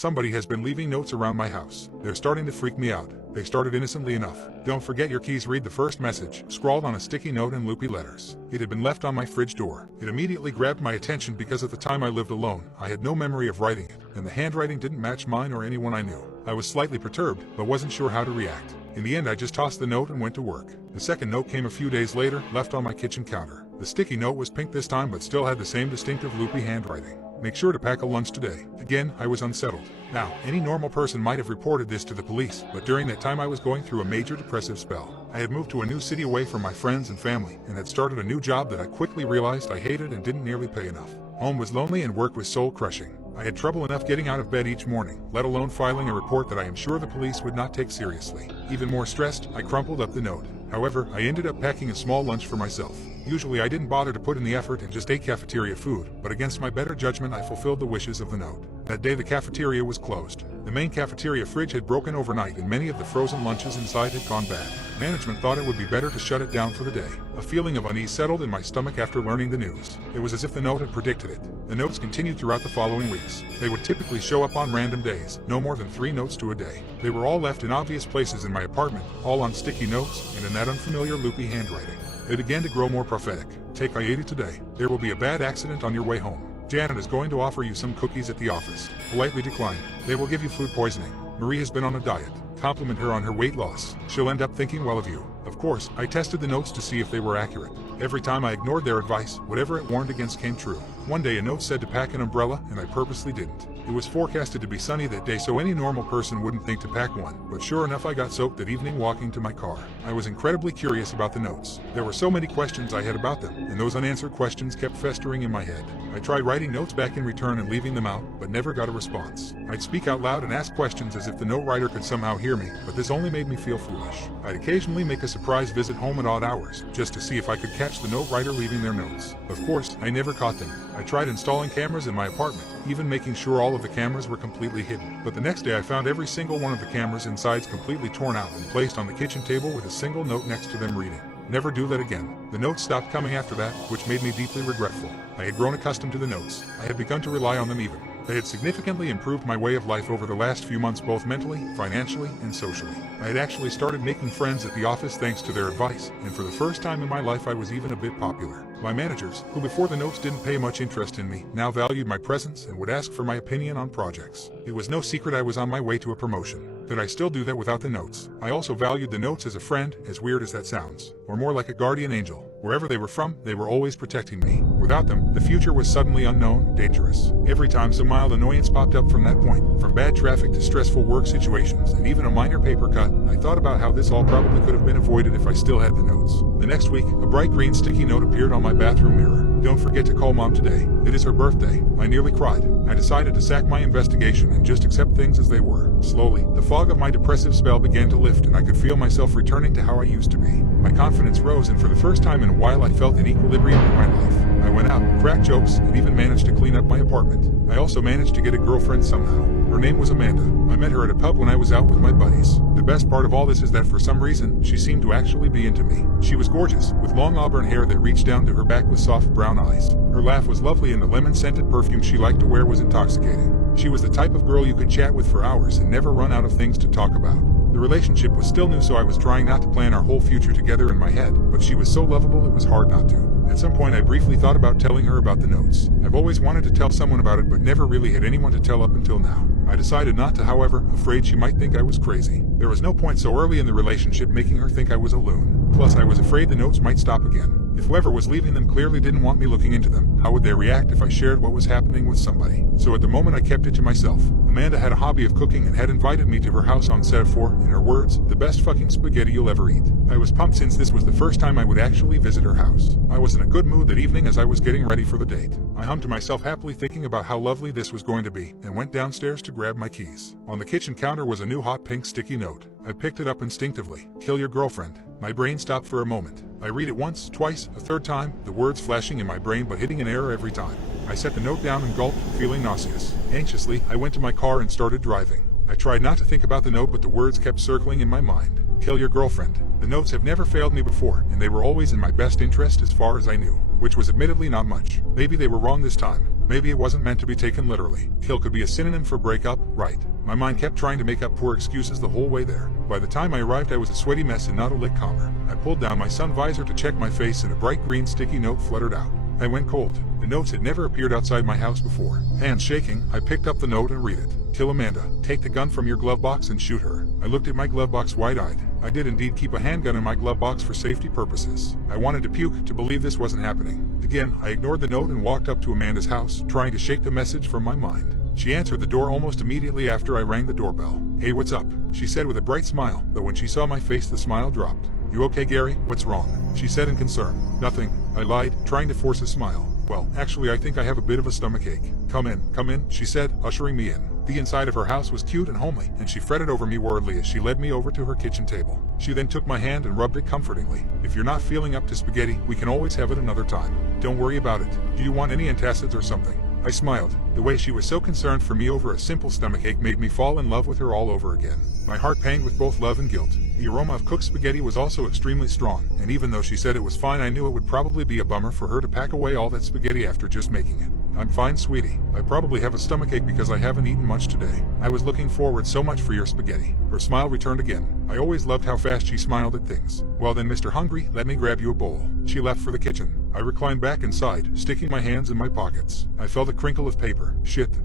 Somebody has been leaving notes around my house. They're starting to freak me out. They started innocently enough. Don't forget your keys. Read the first message, scrawled on a sticky note in loopy letters. It had been left on my fridge door. It immediately grabbed my attention because at the time I lived alone, I had no memory of writing it, and the handwriting didn't match mine or anyone I knew. I was slightly perturbed, but wasn't sure how to react. In the end, I just tossed the note and went to work. The second note came a few days later, left on my kitchen counter. The sticky note was pink this time, but still had the same distinctive loopy handwriting. Make sure to pack a lunch today. Again, I was unsettled. Now, any normal person might have reported this to the police, but during that time I was going through a major depressive spell. I had moved to a new city away from my friends and family, and had started a new job that I quickly realized I hated and didn't nearly pay enough. Home was lonely and work was soul-crushing. I had trouble enough getting out of bed each morning, let alone filing a report that I am sure the police would not take seriously. Even more stressed, I crumpled up the note. However, I ended up packing a small lunch for myself. Usually I didn't bother to put in the effort and just ate cafeteria food, but against my better judgment I fulfilled the wishes of the note. That day the cafeteria was closed. The main cafeteria fridge had broken overnight and many of the frozen lunches inside had gone bad. Management thought it would be better to shut it down for the day. A feeling of unease settled in my stomach after learning the news. It was as if the note had predicted it. The notes continued throughout the following weeks. They would typically show up on random days, no more than 3 notes to a day. They were all left in obvious places in my apartment, all on sticky notes and in that unfamiliar loopy handwriting. They began to grow more prophetic. Take I-80 today. There will be a bad accident on your way home. Janet is going to offer you some cookies at the office. Politely decline. They will give you food poisoning. Marie has been on a diet. Compliment her on her weight loss. She'll end up thinking well of you. Of course, I tested the notes to see if they were accurate. Every time I ignored their advice, whatever it warned against came true. One day a note said to pack an umbrella, and I purposely didn't. It was forecasted to be sunny that day, so any normal person wouldn't think to pack one, but sure enough I got soaked that evening walking to my car. I was incredibly curious about the notes. There were so many questions I had about them, and those unanswered questions kept festering in my head. I tried writing notes back in return and leaving them out, but never got a response. I'd speak out loud and ask questions as if the note writer could somehow hear me, but this only made me feel foolish. I'd occasionally make a surprise visit home at odd hours, just to see if I could catch the note writer leaving their notes. Of course, I never caught them. I tried installing cameras in my apartment, even making sure all of the cameras were completely hidden. But the next day I found every single one of the cameras' insides completely torn out and placed on the kitchen table with a single note next to them reading, "Never do that again." The notes stopped coming after that, which made me deeply regretful. I had grown accustomed to the notes. I had begun to rely on them even. They had significantly improved my way of life over the last few months, both mentally, financially, and socially. I had actually started making friends at the office thanks to their advice, and for the first time in my life I was even a bit popular. My managers, who before the notes didn't pay much interest in me, now valued my presence and would ask for my opinion on projects. It was no secret I was on my way to a promotion. Could I still do that without the notes? I also valued the notes as a friend, as weird as that sounds, or more like a guardian angel. Wherever they were from, they were always protecting me. Without them, the future was suddenly unknown, dangerous. Every time some mild annoyance popped up from that point, from bad traffic to stressful work situations, and even a minor paper cut, I thought about how this all probably could have been avoided if I still had the notes. The next week, a bright green sticky note appeared on my bathroom mirror. "Don't forget to call Mom today. It is her birthday." I nearly cried. I decided to sack my investigation and just accept things as they were. Slowly, the fog of my depressive spell began to lift and I could feel myself returning to how I used to be. My confidence rose and for the first time in a while I felt an equilibrium in my life. I went out, cracked jokes, and even managed to clean up my apartment. I also managed to get a girlfriend somehow. Her name was Amanda. I met her at a pub when I was out with my buddies. The best part of all this is that for some reason, she seemed to actually be into me. She was gorgeous, with long auburn hair that reached down to her back with soft brown eyes. Her laugh was lovely and the lemon-scented perfume she liked to wear was intoxicating. She was the type of girl you could chat with for hours and never run out of things to talk about. The relationship was still new, so I was trying not to plan our whole future together in my head, but she was so lovable it was hard not to. At some point I briefly thought about telling her about the notes. I've always wanted to tell someone about it but never really had anyone to tell up until now. I decided not to, however, afraid she might think I was crazy. There was no point so early in the relationship making her think I was a loon. Plus I was afraid the notes might stop again. If whoever was leaving them clearly didn't want me looking into them, how would they react if I shared what was happening with somebody? So at the moment I kept it to myself. Amanda had a hobby of cooking and had invited me to her house on set for, in her words, the best fucking spaghetti you'll ever eat. I was pumped since this was the first time I would actually visit her house. I was in a good mood that evening as I was getting ready for the date. I hummed to myself happily thinking about how lovely this was going to be, and went downstairs to grab my keys. On the kitchen counter was a new hot pink sticky note. I picked it up instinctively. "Kill your girlfriend." My brain stopped for a moment. I read it once, twice, a third time, the words flashing in my brain but hitting an error every time. I set the note down and gulped, feeling nauseous. Anxiously, I went to my car and started driving. I tried not to think about the note, but the words kept circling in my mind. "Kill your girlfriend." The notes have never failed me before, and they were always in my best interest as far as I knew, which was admittedly not much. Maybe they were wrong this time. Maybe it wasn't meant to be taken literally. Kill could be a synonym for break up, right? My mind kept trying to make up poor excuses the whole way there. By the time I arrived, I was a sweaty mess and not a lick calmer. I pulled down my sun visor to check my face and a bright green sticky note fluttered out. I went cold. The notes had never appeared outside my house before. Hands shaking, I picked up the note and read it. Kill Amanda. Take the gun from your glove box and shoot her. I looked at my glove box wide-eyed. I did indeed keep a handgun in my glove box for safety purposes. I wanted to puke to believe this wasn't happening. Again, I ignored the note and walked up to Amanda's house, trying to shake the message from my mind. She answered the door almost immediately after I rang the doorbell. Hey, what's up? She said with a bright smile, though when she saw my face the smile dropped. You okay, Gary? What's wrong? She said in concern. Nothing. I lied, trying to force a smile. Well, actually I think I have a bit of a stomachache. Come in, she said, ushering me in. The inside of her house was cute and homely, and she fretted over me worriedly as she led me over to her kitchen table. She then took my hand and rubbed it comfortingly. If you're not feeling up to spaghetti, we can always have it another time. Don't worry about it. Do you want any antacids or something? I smiled. The way she was so concerned for me over a simple stomachache made me fall in love with her all over again. My heart panged with both love and guilt. The aroma of cooked spaghetti was also extremely strong, and even though she said it was fine, I knew it would probably be a bummer for her to pack away all that spaghetti after just making it. I'm fine, sweetie. I probably have a stomachache because I haven't eaten much today. I was looking forward so much for your spaghetti. Her smile returned again. I always loved how fast she smiled at things. Well then, Mr. Hungry, let me grab you a bowl. She left for the kitchen. I reclined back inside, sticking my hands in my pockets. I felt a crinkle of paper. Shit.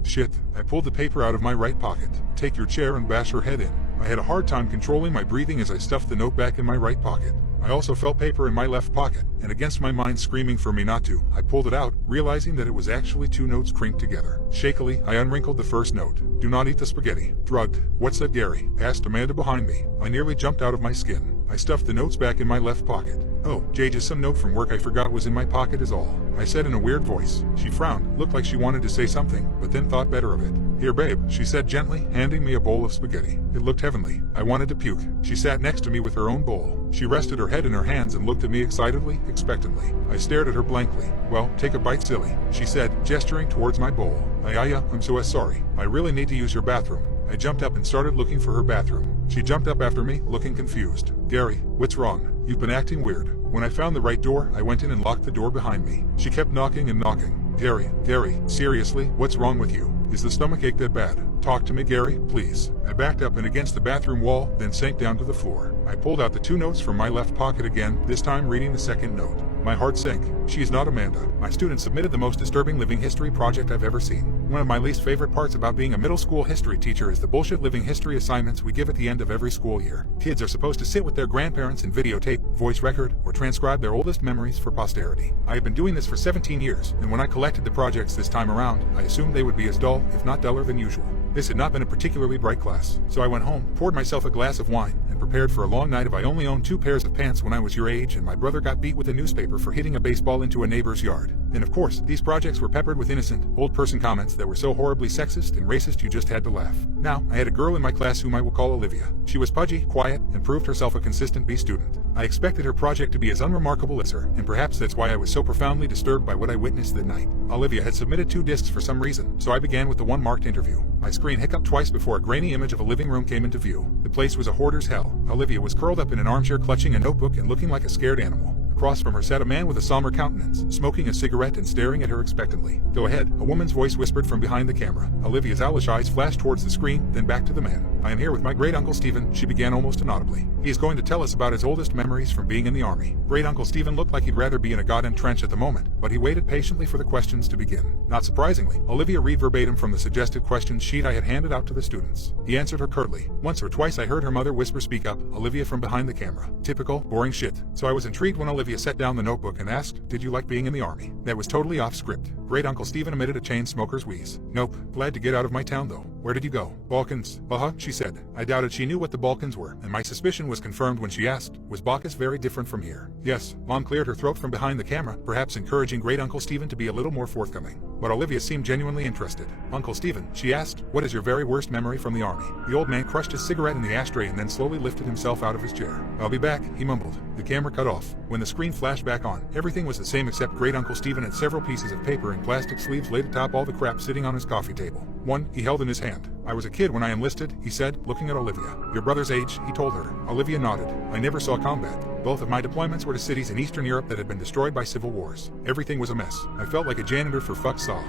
I pulled the paper out of my right pocket. Take your chair and bash her head in. I had a hard time controlling my breathing as I stuffed the note back in my right pocket. I also felt paper in my left pocket, and against my mind screaming for me not to, I pulled it out, realizing that it was actually 2 notes crinked together. Shakily, I unwrinkled the first note. Do not eat the spaghetti. Drugged. What's that, Gary? Asked Amanda behind me. I nearly jumped out of my skin. I stuffed the notes back in my left pocket. Oh, Jay, just some note from work I forgot was in my pocket is all. I said in a weird voice. She frowned, looked like she wanted to say something, but then thought better of it. Here, babe, she said gently, handing me a bowl of spaghetti. It looked heavenly. I wanted to puke. She sat next to me with her own bowl. She rested her head in her hands and looked at me excitedly, expectantly. I stared at her blankly. Well, take a bite, silly, she said, gesturing towards my bowl. I'm so sorry. I really need to use your bathroom. I jumped up and started looking for her bathroom. She jumped up after me, looking confused. Gary, what's wrong? You've been acting weird. When I found the right door, I went in and locked the door behind me. She kept knocking and knocking. Gary, seriously, what's wrong with you? Is the stomachache that bad? Talk to me, Gary, please. I backed up and against the bathroom wall, then sank down to the floor. I pulled out the 2 notes from my left pocket again, this time reading the second note. My heart sank. She is not Amanda. My student submitted the most disturbing living history project I've ever seen. One of my least favorite parts about being a middle school history teacher is the bullshit living history assignments we give at the end of every school year. Kids are supposed to sit with their grandparents and videotape, voice record, or transcribe their oldest memories for posterity. I have been doing this for 17 years, and when I collected the projects this time around, I assumed they would be as dull, if not duller than usual. This had not been a particularly bright class, so I went home, poured myself a glass of wine, and prepared for a long night. I only owned 2 pairs of pants when I was your age, and my brother got beat with a newspaper for hitting a baseball into a neighbor's yard. And of course, these projects were peppered with innocent, old-person comments that were so horribly sexist and racist you just had to laugh. Now, I had a girl in my class whom I will call Olivia. She was pudgy, quiet, and proved herself a consistent B student. I expected her project to be as unremarkable as her, and perhaps that's why I was so profoundly disturbed by what I witnessed that night. Olivia had submitted 2 discs for some reason, so I began with the one marked interview. My screen hiccuped twice before a grainy image of a living room came into view. The place was a hoarder's hell. Olivia was curled up in an armchair clutching a notebook and looking like a scared animal. Across from her sat a man with a somber countenance, smoking a cigarette and staring at her expectantly. Go ahead, a woman's voice whispered from behind the camera. Olivia's owlish eyes flashed towards the screen, then back to the man. I am here with my great-uncle Stephen, she began almost inaudibly. He is going to tell us about his oldest memories from being in the army. Great-uncle Stephen looked like he'd rather be in a goddamn trench at the moment, but he waited patiently for the questions to begin. Not surprisingly, Olivia read verbatim from the suggested questions sheet I had handed out to the students. He answered her curtly. Once or twice I heard her mother whisper, "Speak up," Olivia from behind the camera. Typical, boring shit. So I was intrigued when Olivia set down the notebook and asked, "Did you like being in the army?" That was totally off script. Great-uncle Stephen emitted a chain smoker's wheeze. Nope. Glad to get out of my town though. Where did you go? Balkans. She said. I doubted she knew what the Balkans were, and my suspicion was confirmed when she asked, was Bacchus very different from here? Yes. Mom cleared her throat from behind the camera, perhaps encouraging Great-uncle Stephen to be a little more forthcoming. But Olivia seemed genuinely interested. Uncle Stephen, she asked, what is your very worst memory from the army? The old man crushed his cigarette in the ashtray and then slowly lifted himself out of his chair. I'll be back, he mumbled. The camera cut off. When the screen flashed back on, everything was the same except Great-uncle Stephen had several pieces of paper in plastic sleeves laid atop all the crap sitting on his coffee table. One, he held in his hand. I was a kid when I enlisted, he said, looking at Olivia. Your brother's age, he told her. Olivia nodded. I never saw combat. Both of my deployments were to cities in Eastern Europe that had been destroyed by civil wars. Everything was a mess. I felt like a janitor for fuck's saw.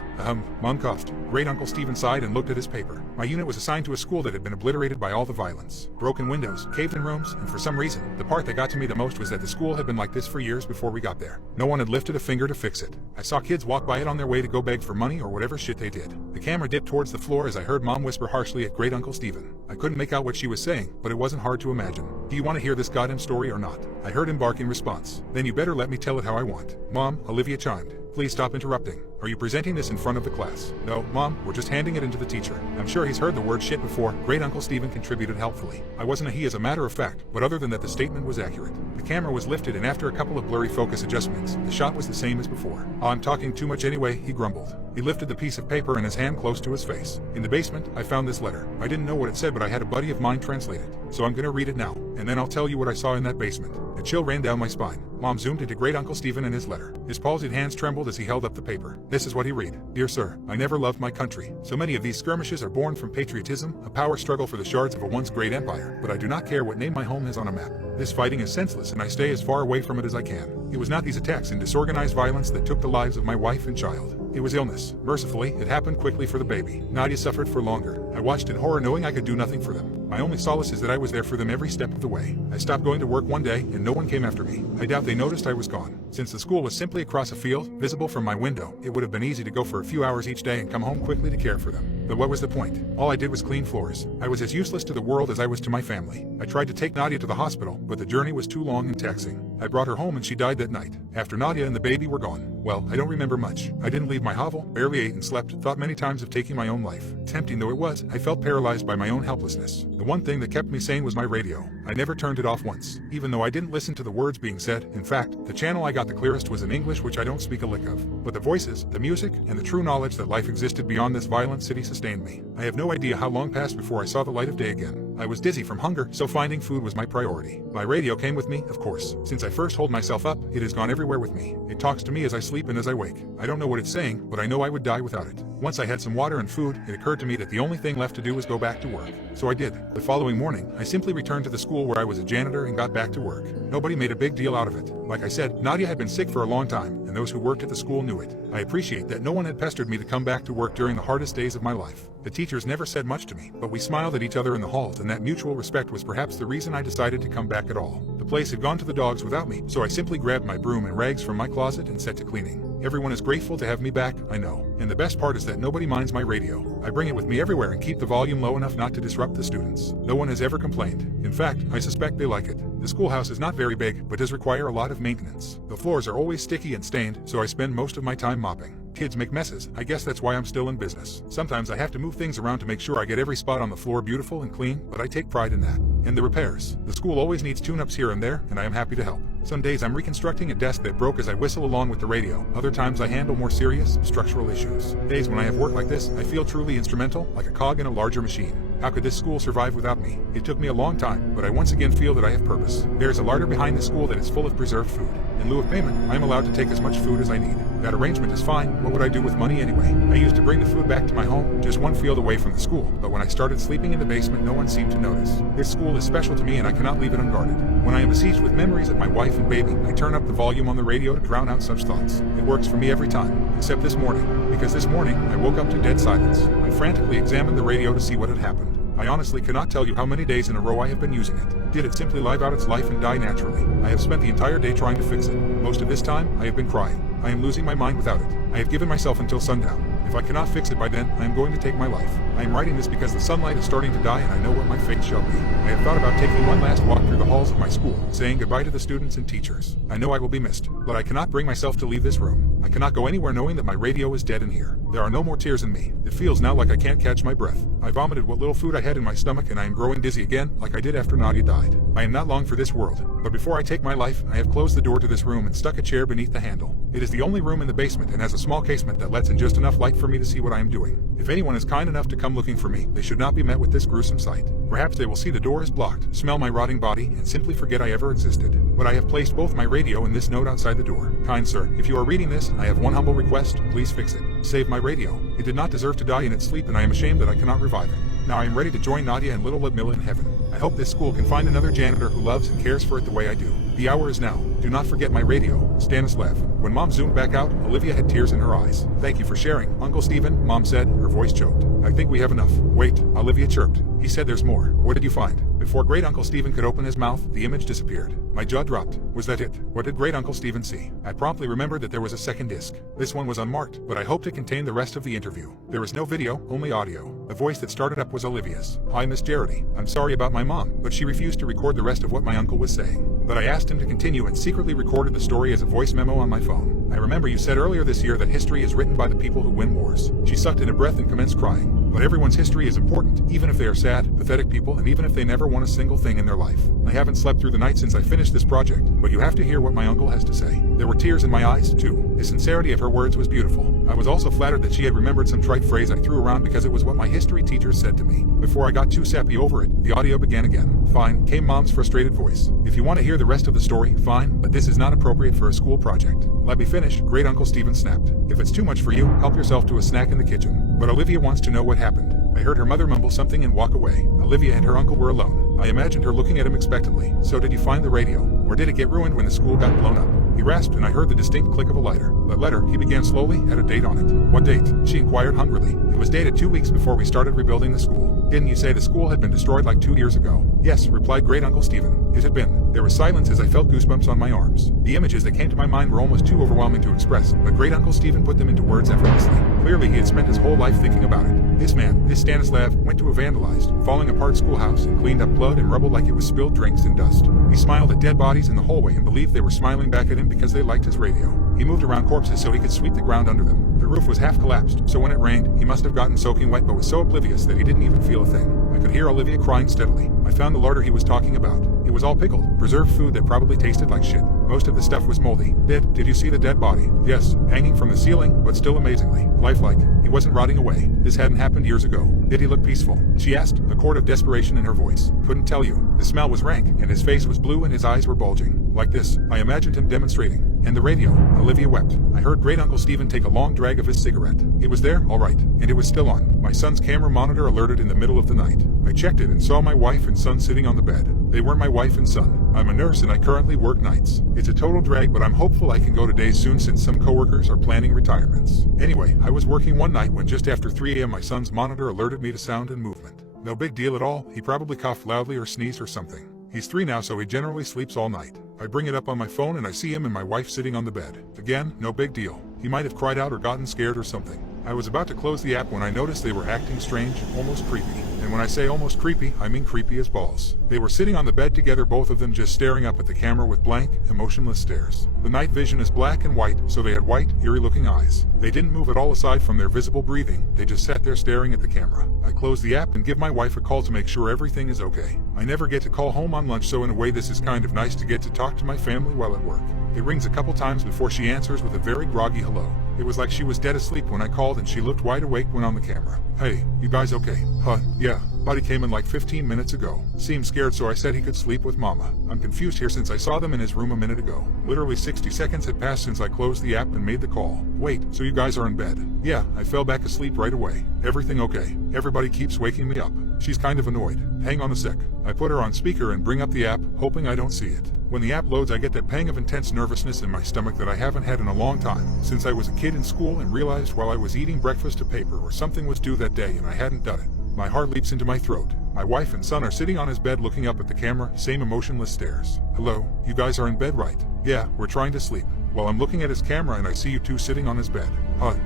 Mom coughed. Great Uncle Stephen sighed and looked at his paper. My unit was assigned to a school that had been obliterated by all the violence. Broken windows, caved-in rooms, and for some reason, the part that got to me the most was that the school had been like this for years before we got there. No one had lifted a finger to fix it. I saw kids walk by it on their way to go beg for money or whatever shit they did. The camera dipped towards the floor as I heard Mom whisper harshly at Great Uncle Stephen. I couldn't make out what she was saying, but it wasn't hard to imagine. Do you want to hear this goddamn story or not? I heard him bark in response. Then you better let me tell it how I want. Mom, Olivia chimed. Please stop interrupting. Are you presenting this in front of the class? No, Mom, we're just handing it in to the teacher. I'm sure he's heard the word shit before. Great Uncle Stephen contributed helpfully. I wasn't a he as a matter of fact, but other than that the statement was accurate. The camera was lifted and after a couple of blurry focus adjustments, the shot was the same as before. Oh, I'm talking too much anyway, he grumbled. He lifted the piece of paper in his hand close to his face. In the basement, I found this letter. I didn't know what it said, but I had a buddy of mine translate it. So I'm gonna read it now, and then I'll tell you what I saw in that basement. A chill ran down my spine. Mom zoomed into Great Uncle Stephen and his letter. His palsied hands trembled as he held up the paper. This is what he read. Dear sir, I never loved my country. So many of these skirmishes are born from patriotism, a power struggle for the shards of a once great empire, but I do not care what name my home has on a map. This fighting is senseless and I stay as far away from it as I can. It was not these attacks and disorganized violence that took the lives of my wife and child. It was illness. Mercifully, it happened quickly for the baby. Nadia suffered for longer. I watched in horror knowing I could do nothing for them. My only solace is that I was there for them every step of the way. I stopped going to work one day and no one came after me. I doubt they noticed I was gone. Since the school was simply across a field, visible from my window, it would have been easy to go for a few hours each day and come home quickly to care for them. But what was the point? All I did was clean floors. I was as useless to the world as I was to my family. I tried to take Nadia to the hospital, but the journey was too long and taxing. I brought her home and she died that night, after Nadia and the baby were gone. Well, I don't remember much. I didn't leave my hovel, barely ate and slept, thought many times of taking my own life. Tempting though it was, I felt paralyzed by my own helplessness. The one thing that kept me sane was my radio. I never turned it off once, even though I didn't listen to the words being said. In fact, the channel I got the clearest was in English, which I don't speak a lick of. But the voices, the music, and the true knowledge that life existed beyond this violent city sustained me. I have no idea how long passed before I saw the light of day again. I was dizzy from hunger, so finding food was my priority. My radio came with me, of course. Since I first holed myself up, it has gone everywhere with me. It talks to me as I sleep and as I wake. I don't know what it's saying, but I know I would die without it. Once I had some water and food, it occurred to me that the only thing left to do was go back to work. So I did. The following morning, I simply returned to the school where I was a janitor and got back to work. Nobody made a big deal out of it. Like I said, Nadia had been sick for a long time, and those who worked at the school knew it. I appreciate that no one had pestered me to come back to work during the hardest days of my life. The teachers never said much to me, but we smiled at each other in the halls, and that mutual respect was perhaps the reason I decided to come back at all. The place had gone to the dogs without me, so I simply grabbed my broom and rags from my closet and set to cleaning. Everyone is grateful to have me back, I know. And the best part is that nobody minds my radio. I bring it with me everywhere and keep the volume low enough not to disrupt the students. No one has ever complained. In fact, I suspect they like it. The schoolhouse is not very big, but does require a lot of maintenance. The floors are always sticky and stained, so I spend most of my time mopping. Kids make messes. I guess that's why I'm still in business. Sometimes I have to move things around to make sure I get every spot on the floor beautiful and clean, but I take pride in that. And the repairs. The school always needs tune-ups here and there, and I am happy to help. Some days I'm reconstructing a desk that broke as I whistle along with the radio. Other times I handle more serious, structural issues. Days when I have work like this, I feel truly instrumental, like a cog in a larger machine. How could this school survive without me? It took me a long time, but I once again feel that I have purpose. There is a larder behind the school that is full of preserved food. In lieu of payment, I am allowed to take as much food as I need. That arrangement is fine. What would I do with money anyway? I used to bring the food back to my home, just one field away from the school, but when I started sleeping in the basement, no one seemed to notice. This school is special to me and I cannot leave it unguarded. When I am besieged with memories of my wife and baby, I turn up the volume on the radio to drown out such thoughts. It works for me every time, except this morning, because this morning, I woke up to dead silence. I frantically examined the radio to see what had happened. I honestly cannot tell you how many days in a row I have been using it. Did it simply live out its life and die naturally? I have spent the entire day trying to fix it. Most of this time, I have been crying. I am losing my mind without it. I have given myself until sundown. If I cannot fix it by then, I am going to take my life. I am writing this because the sunlight is starting to die and I know what my fate shall be. I have thought about taking one last walk through the halls of my school, saying goodbye to the students and teachers. I know I will be missed, but I cannot bring myself to leave this room. I cannot go anywhere knowing that my radio is dead in here. There are no more tears in me. It feels now like I can't catch my breath. I vomited what little food I had in my stomach and I am growing dizzy again, like I did after Nadia died. I am not long for this world, but before I take my life, I have closed the door to this room and stuck a chair beneath the handle. It is the only room in the basement and has a small casement that lets in just enough light for me to see what I am doing. If anyone is kind enough to come looking for me, they should not be met with this gruesome sight. Perhaps they will see the door is blocked, smell my rotting body, and simply forget I ever existed. But I have placed both my radio and this note outside the door. Kind sir, if you are reading this, I have one humble request, please fix it. Save my radio. It did not deserve to die in its sleep and I am ashamed that I cannot revive it. Now I am ready to join Nadia and little Ludmilla in heaven. I hope this school can find another janitor who loves and cares for it the way I do. The hour is now. Do not forget my radio. Stanislav. When Mom zoomed back out, Olivia had tears in her eyes. Thank you for sharing, Uncle Stephen, Mom said, her voice choked. I think we have enough. Wait, Olivia chirped. He said there's more. What did you find? Before Great Uncle Stephen could open his mouth, the image disappeared. My jaw dropped. Was that it? What did Great Uncle Stephen see? I promptly remembered that there was a second disc. This one was unmarked, but I hoped it contained the rest of the interview. There was no video, only audio. The voice that started up was Olivia's. Hi, Miss Charity. I'm sorry about my mom, but she refused to record the rest of what my uncle was saying. But I asked him to continue and secretly recorded the story as a voice memo on my phone. I remember you said earlier this year that history is written by the people who win wars. She sucked in a breath and commenced crying. But everyone's history is important, even if they are sad, pathetic people, and even if they never won a single thing in their life. I haven't slept through the night since I finished this project, but you have to hear what my uncle has to say. There were tears in my eyes, too. The sincerity of her words was beautiful. I was also flattered that she had remembered some trite phrase I threw around because it was what my history teacher said to me. Before I got too sappy over it, the audio began again. Fine, came Mom's frustrated voice. If you want to hear the rest of the story, fine, but this is not appropriate for a school project. Let me finish, Great Uncle Stephen snapped. If it's too much for you, help yourself to a snack in the kitchen. But Olivia wants to know what happened. I heard her mother mumble something and walk away. Olivia and her uncle were alone. I imagined her looking at him expectantly. So did you find the radio? Or did it get ruined when the school got blown up? He rasped and I heard the distinct click of a lighter. The letter, he began slowly, had a date on it. What date? She inquired hungrily. It was dated 2 weeks before we started rebuilding the school. Didn't you say the school had been destroyed like 2 years ago? Yes, replied Great Uncle Stephen. It had been. There was silence as I felt goosebumps on my arms. The images that came to my mind were almost too overwhelming to express, but Great Uncle Stephen put them into words effortlessly. Clearly he had spent his whole life thinking about it. This man, this Stanislav, went to a vandalized, falling apart schoolhouse and cleaned up blood and rubble like it was spilled drinks and dust. He smiled at dead bodies in the hallway and believed they were smiling back at him because they liked his radio. He moved around corpses so he could sweep the ground under them. The roof was half collapsed, so when it rained, he must have gotten soaking wet but was so oblivious that he didn't even feel a thing. I could hear Olivia crying steadily. I found the larder he was talking about. It was all pickled, preserved food that probably tasted like shit. Most of the stuff was moldy. Did you see the dead body? Yes, hanging from the ceiling, but still amazingly lifelike. He wasn't rotting away. This hadn't happened years ago. Did he look peaceful? She asked, a chord of desperation in her voice. Couldn't tell you. The smell was rank, and his face was blue and his eyes were bulging. Like this, I imagined him demonstrating. And the radio. Olivia wept. I heard Great Uncle Stephen take a long drag of his cigarette. It was there, all right, and it was still on. My son's camera monitor alerted in the middle of the night. I checked it and saw my wife and son sitting on the bed. They weren't my wife and son. I'm a nurse and I currently work nights. It's a total drag, but I'm hopeful I can go to days soon since some coworkers are planning retirements. Anyway, I was working one night when just after 3 a.m. my son's monitor alerted me to sound and movement. No big deal at all. He probably coughed loudly or sneezed or something. He's 3 now, so he generally sleeps all night. I bring it up on my phone and I see him and my wife sitting on the bed. Again, no big deal. He might have cried out or gotten scared or something. I was about to close the app when I noticed they were acting strange, almost creepy. And when I say almost creepy, I mean creepy as balls. They were sitting on the bed together, both of them just staring up at the camera with blank, emotionless stares. The night vision is black and white, so they had white, eerie-looking eyes. They didn't move at all aside from their visible breathing. They just sat there staring at the camera. I close the app and give my wife a call to make sure everything is okay. I never get to call home on lunch, so in a way this is kind of nice to get to talk to my family while at work. It rings a couple times before she answers with a very groggy hello. It was like she was dead asleep when I called and she looked wide awake when on the camera. Hey, you guys okay? Huh, yeah. Buddy came in like 15 minutes ago. Seemed scared, so I said he could sleep with Mama. I'm confused here since I saw them in his room a minute ago. Literally 60 seconds had passed since I closed the app and made the call. Wait, so you guys are in bed? Yeah, I fell back asleep right away. Everything okay? Everybody keeps waking me up. She's kind of annoyed. Hang on a sec. I put her on speaker and bring up the app, hoping I don't see it. When the app loads, I get that pang of intense nervousness in my stomach that I haven't had in a long time, since I was a kid in school and realized while I was eating breakfast a paper or something was due that day and I hadn't done it. My heart leaps into my throat. My wife and son are sitting on his bed looking up at the camera, same emotionless stares. Hello, you guys are in bed, right? Yeah, we're trying to sleep. Well, I'm looking at his camera and I see you two sitting on his bed.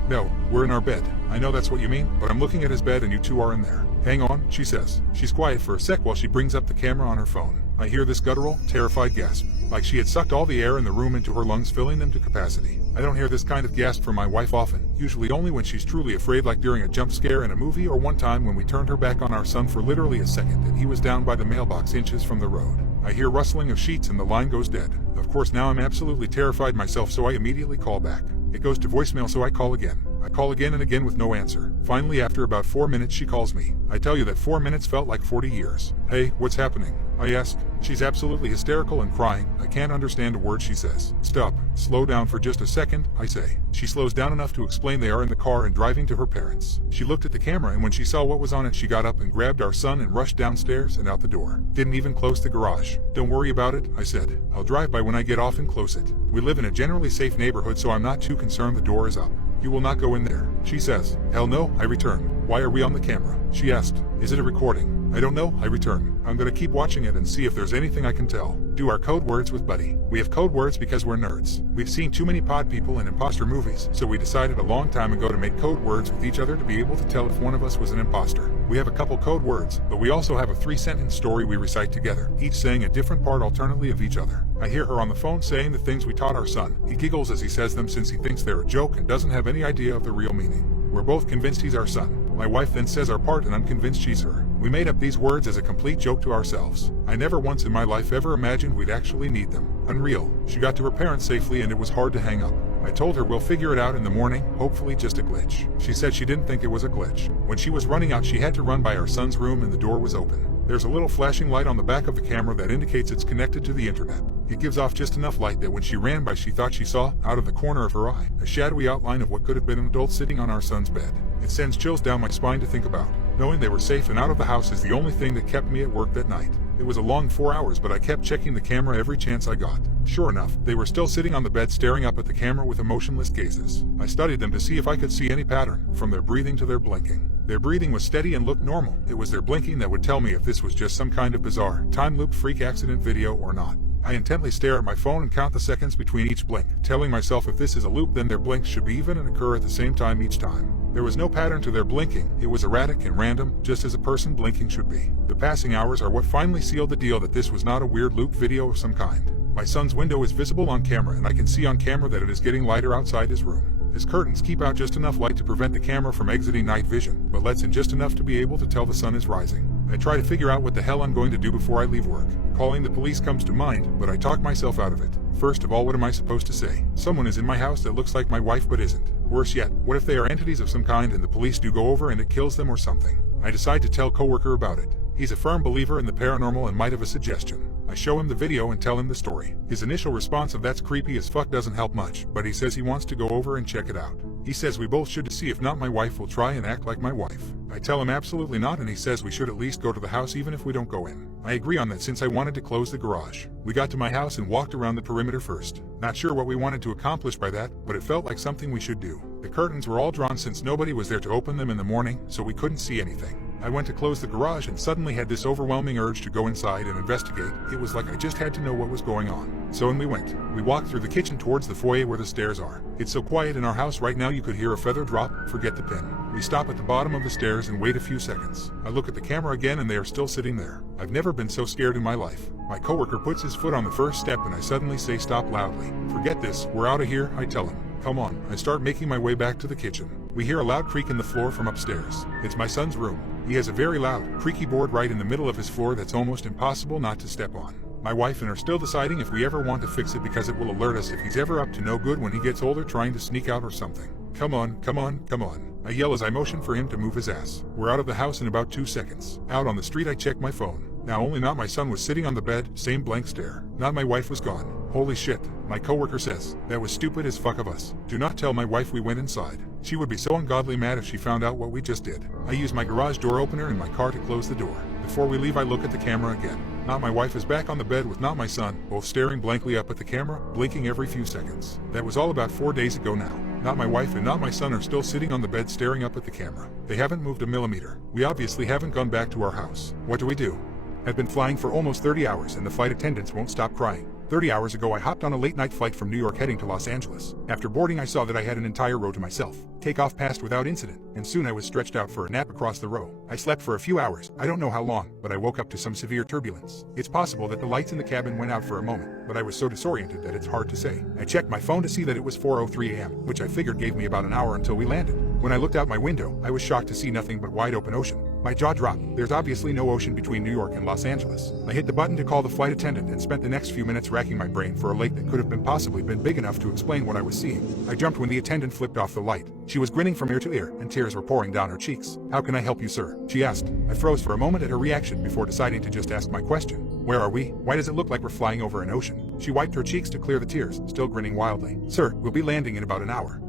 No, we're in our bed. I know that's what you mean, but I'm looking at his bed and you two are in there. Hang on, she says. She's quiet for a sec while she brings up the camera on her phone. I hear this guttural, terrified gasp, like she had sucked all the air in the room into her lungs, filling them to capacity. I don't hear this kind of gasp from my wife often, usually only when she's truly afraid, like during a jump scare in a movie or one time when we turned her back on our son for literally a second and he was down by the mailbox inches from the road. I hear rustling of sheets and the line goes dead. Of course, now I'm absolutely terrified myself, so I immediately call back. It goes to voicemail, so I call again. I call again and again with no answer. Finally, after about 4 minutes, she calls me. I tell you that 4 minutes felt like 40 years. Hey, what's happening? I ask. She's absolutely hysterical and crying. I can't understand a word she says. Stop. Slow down for just a second, I say. She slows down enough to explain they are in the car and driving to her parents. She looked at the camera, and when she saw what was on it, she got up and grabbed our son and rushed downstairs and out the door. Didn't even close the garage. Don't worry about it, I said. I'll drive by when I get off and close it. We live in a generally safe neighborhood, so I'm not too concerned the door is up. You will not go in there, she says. Hell no, I return. Why are we on the camera? She asked. Is it a recording? I don't know, I return. I'm gonna keep watching it and see if there's anything I can tell. Do our code words with Buddy. We have code words because we're nerds. We've seen too many pod people and imposter movies, so we decided a long time ago to make code words with each other to be able to tell if one of us was an imposter. We have a couple code words, but we also have a 3-sentence story we recite together, each saying a different part alternately of each other. I hear her on the phone saying the things we taught our son. He giggles as he says them since he thinks they're a joke and doesn't have any idea of the real meaning. We're both convinced he's our son. My wife then says our part and I'm convinced she's her. We made up these words as a complete joke to ourselves. I never once in my life ever imagined we'd actually need them. Unreal. She got to her parents safely and it was hard to hang up. I told her we'll figure it out in the morning, hopefully just a glitch. She said she didn't think it was a glitch. When she was running out, she had to run by our son's room and the door was open. There's a little flashing light on the back of the camera that indicates it's connected to the internet. It gives off just enough light that when she ran by, she thought she saw, out of the corner of her eye, a shadowy outline of what could have been an adult sitting on our son's bed. It sends chills down my spine to think about. Knowing they were safe and out of the house is the only thing that kept me at work that night. It was a long 4 hours, but I kept checking the camera every chance I got. Sure enough, they were still sitting on the bed staring up at the camera with emotionless gazes. I studied them to see if I could see any pattern, from their breathing to their blinking. Their breathing was steady and looked normal. It was their blinking that would tell me if this was just some kind of bizarre, time-loop freak accident video or not. I intently stare at my phone and count the seconds between each blink, telling myself if this is a loop then their blinks should be even and occur at the same time each time. There was no pattern to their blinking. It was erratic and random, just as a person blinking should be. The passing hours are what finally sealed the deal that this was not a weird loop video of some kind. My son's window is visible on camera and I can see on camera that it is getting lighter outside his room. His curtains keep out just enough light to prevent the camera from exiting night vision, but lets in just enough to be able to tell the sun is rising. I try to figure out what the hell I'm going to do before I leave work. Calling the police comes to mind, but I talk myself out of it. First of all, what am I supposed to say? Someone is in my house that looks like my wife but isn't. Worse yet, what if they are entities of some kind and the police do go over and it kills them or something? I decide to tell coworker about it. He's a firm believer in the paranormal and might have a suggestion. I show him the video and tell him the story. His initial response of "that's creepy as fuck" doesn't help much, but he says he wants to go over and check it out. He says we both should to see if not my wife will try and act like my wife. I tell him absolutely not and he says we should at least go to the house even if we don't go in. I agree on that since I wanted to close the garage. We got to my house and walked around the perimeter first. Not sure what we wanted to accomplish by that, but it felt like something we should do. The curtains were all drawn since nobody was there to open them in the morning, so we couldn't see anything. I went to close the garage and suddenly had this overwhelming urge to go inside and investigate. It was like I just had to know what was going on. So in we went. We walked through the kitchen towards the foyer where the stairs are. It's so quiet in our house right now you could hear a feather drop, forget the pin. We stop at the bottom of the stairs and wait a few seconds. I look at the camera again and they are still sitting there. I've never been so scared in my life. My coworker puts his foot on the first step and I suddenly say stop loudly. Forget this, we're out of here, I tell him. Come on. I start making my way back to the kitchen. We hear a loud creak in the floor from upstairs. It's my son's room. He has a very loud, creaky board right in the middle of his floor that's almost impossible not to step on. My wife and I are still deciding if we ever want to fix it because it will alert us if he's ever up to no good when he gets older trying to sneak out or something. Come on, come on, come on. I yell as I motion for him to move his ass. We're out of the house in about 2 seconds. Out on the street I check my phone. Now only not my son was sitting on the bed, same blank stare. Not my wife was gone. Holy shit, my coworker says. That was stupid as fuck of us. Do not tell my wife we went inside. She would be so ungodly mad if she found out what we just did. I use my garage door opener in my car to close the door. Before we leave I look at the camera again. Not my wife is back on the bed with not my son, both staring blankly up at the camera, blinking every few seconds. That was all about 4 days ago now. Not my wife and not my son are still sitting on the bed staring up at the camera. They haven't moved a millimeter. We obviously haven't gone back to our house. What do? I've been flying for almost 30 hours and the flight attendants won't stop crying. 30 hours ago I hopped on a late-night flight from New York heading to Los Angeles. After boarding I saw that I had an entire row to myself. Takeoff passed without incident, and soon I was stretched out for a nap across the row. I slept for a few hours, I don't know how long, but I woke up to some severe turbulence. It's possible that the lights in the cabin went out for a moment, but I was so disoriented that it's hard to say. I checked my phone to see that it was 4:03 a.m., which I figured gave me about an hour until we landed. When I looked out my window, I was shocked to see nothing but wide open ocean. My jaw dropped. There's obviously no ocean between New York and Los Angeles. I hit the button to call the flight attendant and spent the next few minutes racking my brain for a lake that could have been possibly been big enough to explain what I was seeing. I jumped when the attendant flipped off the light. She was grinning from ear to ear, and tears were pouring down her cheeks. "How can I help you, sir?" she asked. I froze for a moment at her reaction before deciding to just ask my question. "Where are we? Why does it look like we're flying over an ocean?" She wiped her cheeks to clear the tears, still grinning wildly. "Sir, we'll be landing in about an hour."